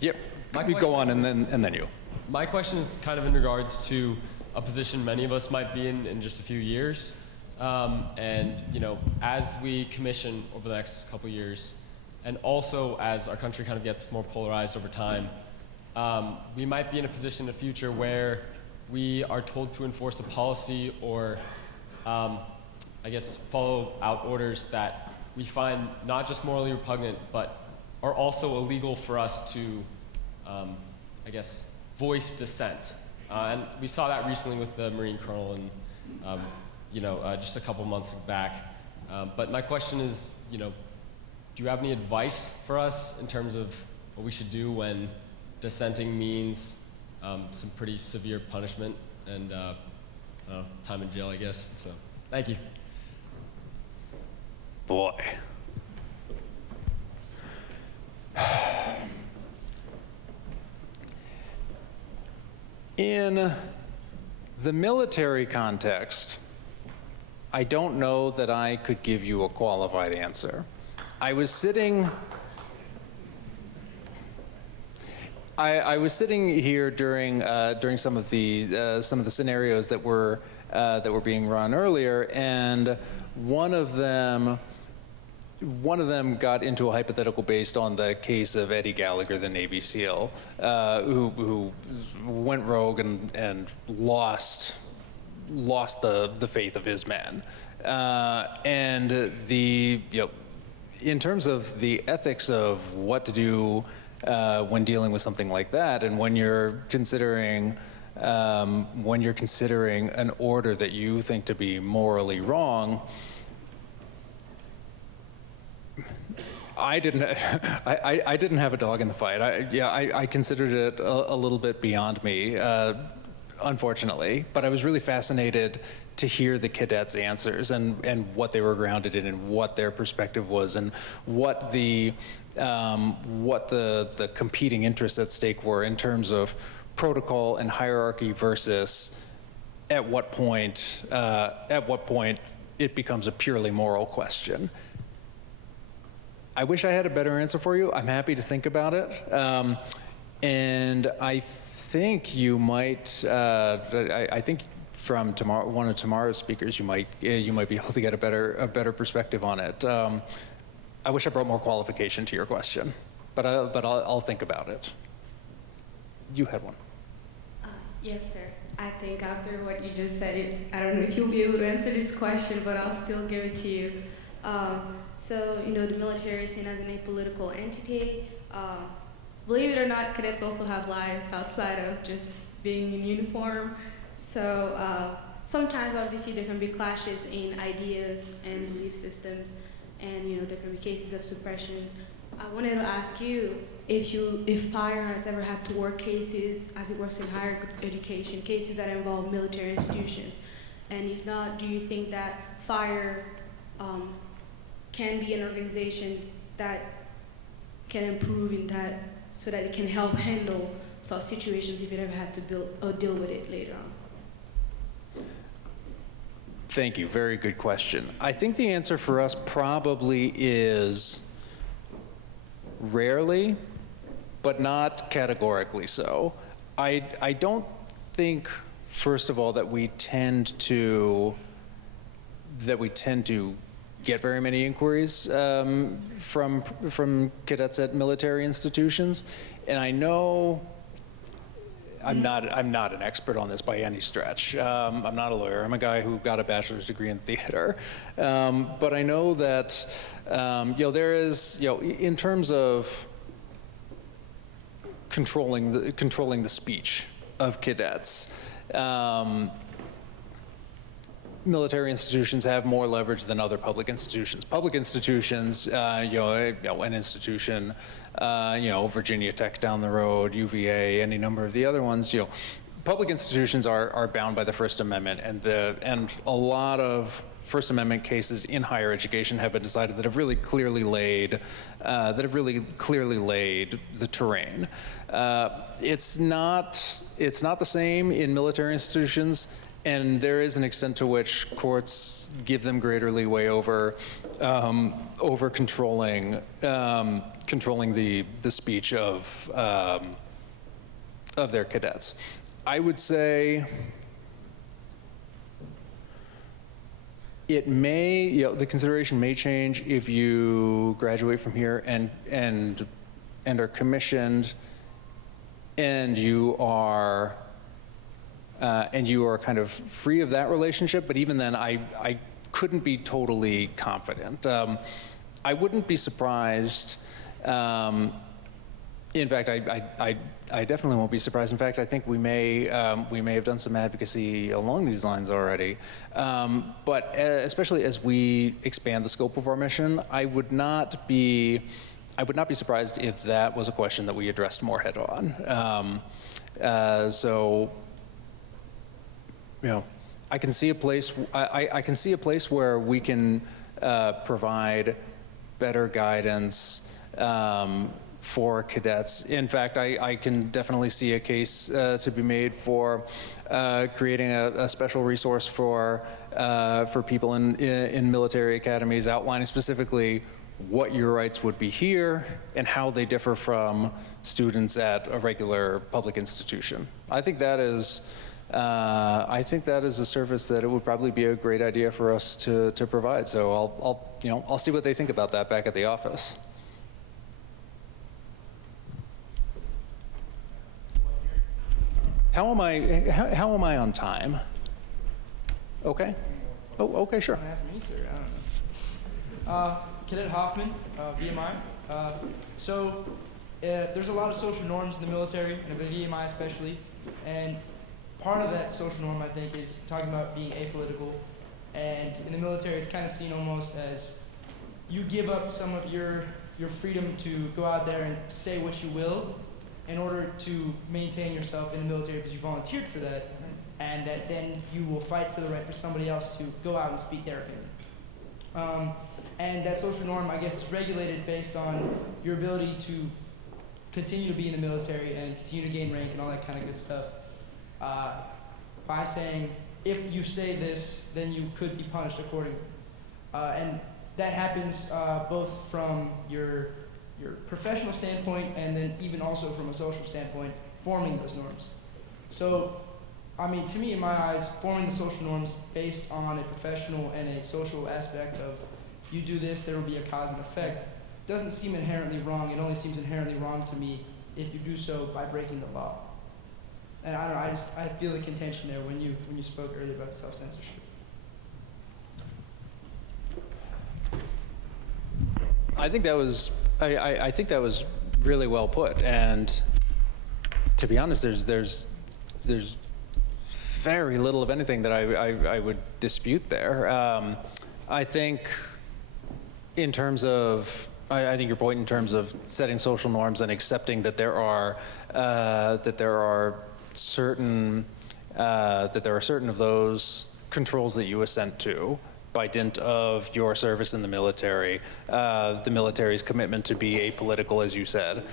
Yep. My You go on, question- and then you. My question is kind of in regards to a position many of us might be in just a few years. And, you know, as we commission over the next couple years, and also as our country kind of gets more polarized over time, we might be in a position in the future where we are told to enforce a policy or, I guess, follow out orders that we find not just morally repugnant, but are also illegal for us to, I guess, voice dissent. And we saw that recently with the Marine Colonel and, you know, just a couple months back. But my question is, you know, do you have any advice for us in terms of what we should do when dissenting means some pretty severe punishment and time in jail, I guess? So, thank you. Boy. In the military context, I don't know that I could give you a qualified answer. I was sitting here during some of the scenarios that were being run earlier, and one of them got into a hypothetical based on the case of Eddie Gallagher, the Navy SEAL, who went rogue and lost the faith of his men, and in terms of the ethics of what to do when dealing with something like that, and when you're considering an order that you think to be morally wrong, I didn't have a dog in the fight. I considered it a little bit beyond me, unfortunately. But I was really fascinated to hear the cadets' answers and what they were grounded in and what their perspective was and what the competing interests at stake were in terms of protocol and hierarchy versus at what point it becomes a purely moral question. I wish I had a better answer for you. I'm happy to think about it. And I think you might, I think from tomorrow, one of tomorrow's speakers, you might be able to get a better perspective on it. I wish I brought more qualification to your question, but I'll think about it. You had one. Yes, sir. I think after what you just said, I don't know if you'll be able to answer this question, but I'll still give it to you. So, you know, the military is seen as an apolitical entity. Believe it or not, cadets also have lives outside of just being in uniform. So sometimes, obviously, there can be clashes in ideas and belief systems, and, you know, there can be cases of suppressions. I wanted to ask you if fire has ever had to work cases, as it works in higher education, cases that involve military institutions. And if not, do you think that fire can be an organization that can improve in that, so that it can help handle such situations if it ever had to deal with it later on? Thank you. Very good question. I think the answer for us probably is rarely, but not categorically so. I don't think, first of all, that we tend to get very many inquiries from cadets at military institutions, and I know I'm not an expert on this by any stretch. I'm not a lawyer. I'm a guy who got a bachelor's degree in theater, but I know that there is, in terms of controlling the speech of cadets. Military institutions have more leverage than other public institutions. Public institutions, an institution, Virginia Tech down the road, UVA, any number of the other ones, public institutions are bound by the First Amendment, and a lot of First Amendment cases in higher education have been decided that have really clearly laid the terrain. It's not the same in military institutions. And there is an extent to which courts give them greater leeway over controlling the speech of their cadets. I would say it may, the consideration may change if you graduate from here and are commissioned, and you are kind of free of that relationship. But even then, I couldn't be totally confident. I wouldn't be surprised. In fact, I definitely won't be surprised. In fact, I think we may have done some advocacy along these lines already. But especially as we expand the scope of our mission, I would not be surprised if that was a question that we addressed more head on. So, I can see a place. I can see a place where we can provide better guidance for cadets. In fact, I can definitely see a case to be made for creating a special resource for people in military academies, outlining specifically what your rights would be here and how they differ from students at a regular public institution. I think that is a service that it would probably be a great idea for us to provide. So I'll see what they think about that back at the office. How am I on time? Okay. Oh, okay, sure. Ask me, sir. I don't know. Cadet Hoffman, VMI. So there's a lot of social norms in the military, and the VMI especially, and part of that social norm, I think, is talking about being apolitical. And in the military, it's kind of seen almost as you give up some of your freedom to go out there and say what you will in order to maintain yourself in the military because you volunteered for that, and that then you will fight for the right for somebody else to go out and speak their opinion. And that social norm, I guess, is regulated based on your ability to continue to be in the military and continue to gain rank and all that kind of good stuff. By saying, if you say this, then you could be punished accordingly. And that happens both from your professional standpoint and then even also from a social standpoint, forming those norms. So, I mean, to me, in my eyes, forming the social norms based on a professional and a social aspect of you do this, there will be a cause and effect, doesn't seem inherently wrong. It only seems inherently wrong to me if you do so by breaking the law. And I don't know, I feel the contention there when you spoke earlier about self-censorship. I think that was really well put. And to be honest, there's very little of anything that I would dispute there. I think in terms of, I think your point in terms of setting social norms and accepting that there are certain of those controls that you assent to by dint of your service in the military's commitment to be apolitical, as you said.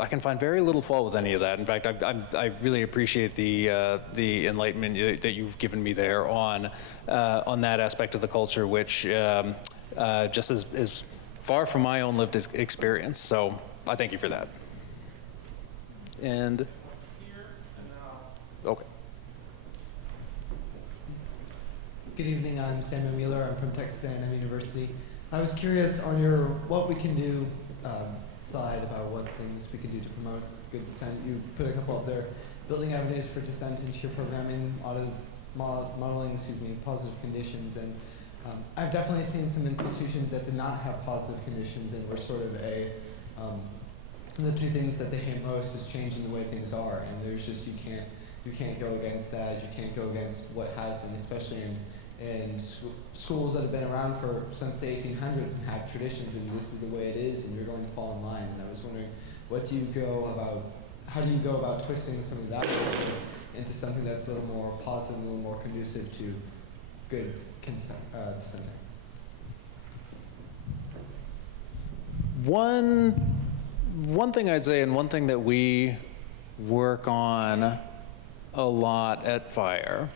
I can find very little fault with any of that. In fact, I really appreciate the enlightenment that you've given me there on that aspect of the culture, which just is far from my own lived experience. So I thank you for that. And okay. Good evening, I'm Samuel Mueller. I'm from Texas A&M University. I was curious on your what we can do side about what things we can do to promote good dissent. You put a couple up there, building avenues for dissent into your programming, modeling positive conditions. And I've definitely seen some institutions that did not have positive conditions and were sort of the two things that they hate most is changing the way things are. And there's just, you can't go against that. You can't go against what has been, especially in schools that have been around since the 1800s and have traditions, and this is the way it is, and you're going to fall in line. And I was wondering, how do you go about twisting some of that into something that's a little more positive, a little more conducive to good dissenting? One thing I'd say, and one thing that we work on a lot at FIRE,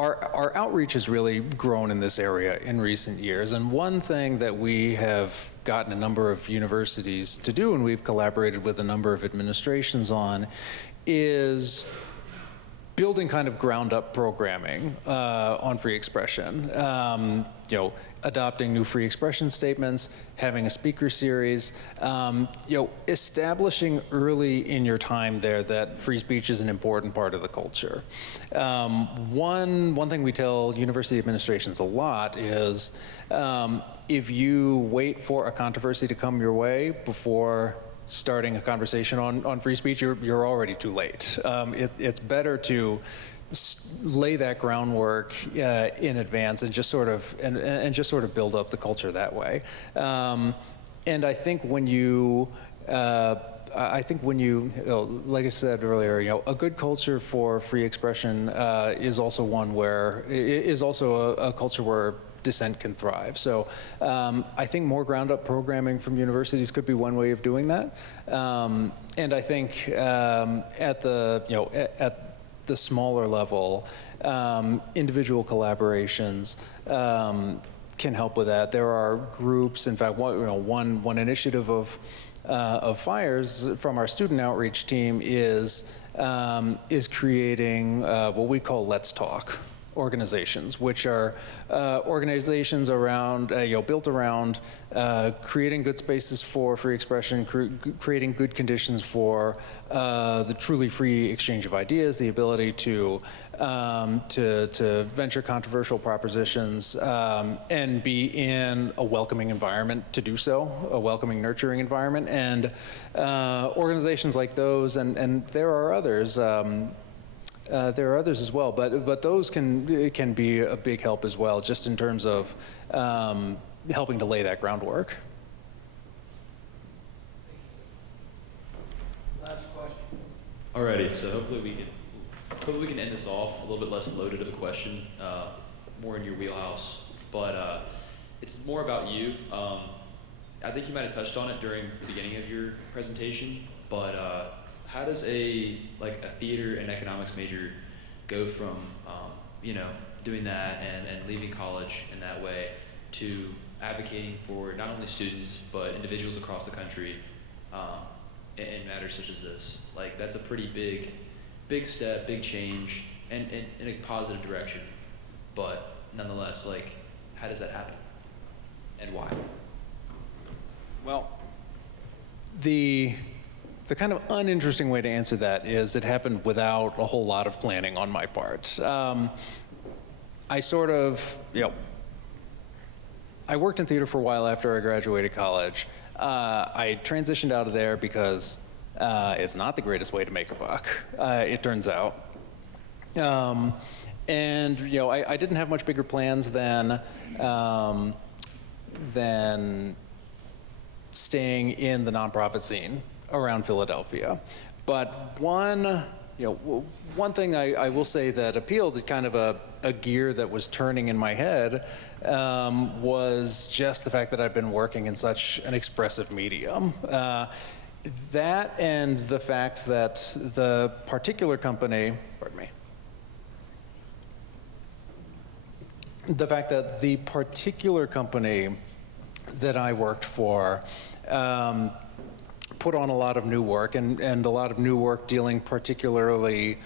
our outreach has really grown in this area in recent years, and one thing that we have gotten a number of universities to do, and we've collaborated with a number of administrations on, is building kind of ground-up programming on free expression. Adopting new free expression statements, having a speaker series, establishing early in your time there that free speech is an important part of the culture. One thing we tell university administrations a lot is if you wait for a controversy to come your way before starting a conversation on free speech, you're already too late. It's better to lay that groundwork in advance and just sort of build up the culture that way. And I think when you like I said earlier, a good culture for free expression is also one where is also a culture where dissent can thrive. So I think more ground-up programming from universities could be one way of doing that. And I think at the smaller level, individual collaborations can help with that. There are groups. In fact, one initiative of FIRE's from our student outreach team is creating what we call Let's Talk organizations, which are organizations around, built around creating good spaces for free expression, creating good conditions for the truly free exchange of ideas, the ability to venture controversial propositions and be in a welcoming environment to do so, a welcoming, nurturing environment. And organizations like those, and there are others. There are others as well, but those can be a big help as well, just in terms of helping to lay that groundwork. Last question. Alrighty, so hopefully we can end this off a little bit less loaded of a question, more in your wheelhouse. But it's more about you. I think you might have touched on it during the beginning of your presentation, but how does a theater and economics major go from doing that and leaving college in that way to advocating for not only students but individuals across the country in matters such as this? Like, that's a pretty big step, big change, and in a positive direction. But nonetheless, how does that happen, and why? Well, the kind of uninteresting way to answer that is it happened without a whole lot of planning on my part. I sort of, I worked in theater for a while after I graduated college. I transitioned out of there because it's not the greatest way to make a buck, it turns out. And I didn't have much bigger plans than staying in the nonprofit scene around Philadelphia. But one thing I will say that appealed to kind of a gear that was turning in my head was just the fact that I've been working in such an expressive medium. That and the fact that the particular company, that I worked for put on a lot of new work, and a lot of new work dealing particularly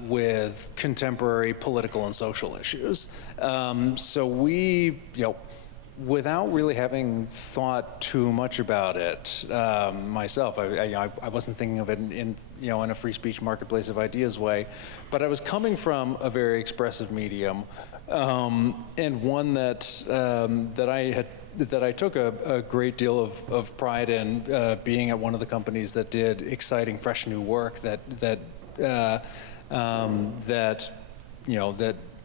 with contemporary political and social issues. So we, without really having thought too much about it myself, I wasn't thinking of it in a free speech marketplace of ideas way, but I was coming from a very expressive medium, and one that I took a great deal of pride in, being at one of the companies that did exciting, fresh new work that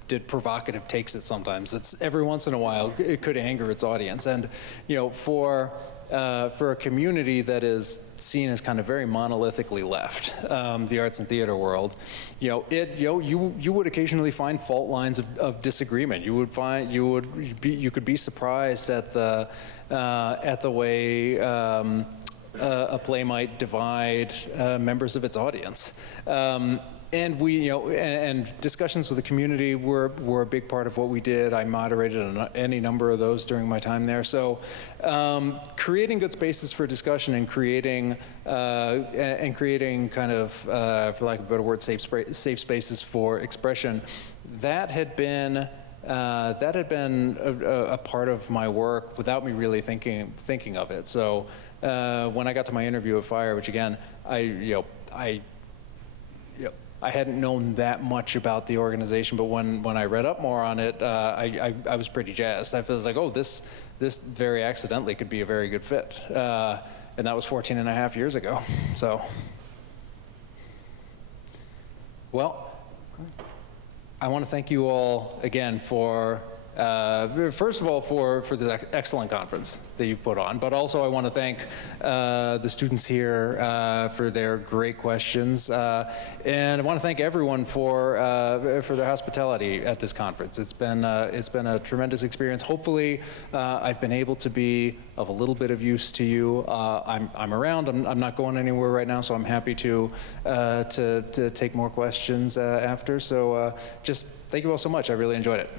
did provocative takes at sometimes. It's every once in a while it could anger its audience, and for a community that is seen as kind of very monolithically left, the arts and theater world, you would occasionally find fault lines of disagreement. You could be surprised at the way a play might divide members of its audience. And we, and discussions with the community were a big part of what we did. I moderated any number of those during my time there. So, creating good spaces for discussion and creating kind of, for lack of a better word, safe spaces for expression, that had been a part of my work without me really thinking of it. So, when I got to my interview at Fire, which again, I hadn't known that much about the organization, but when I read up more on it, I was pretty jazzed. I was like, oh, this very accidentally could be a very good fit. And that was 14 and a half years ago. So, well, I want to thank you all again for, first of all, for this excellent conference that you've put on, but also I want to thank the students here for their great questions, and I want to thank everyone for their hospitality at this conference. It's been a tremendous experience. Hopefully, I've been able to be of a little bit of use to you. I'm around. I'm not going anywhere right now, so I'm happy to take more questions after. So just thank you all so much. I really enjoyed it.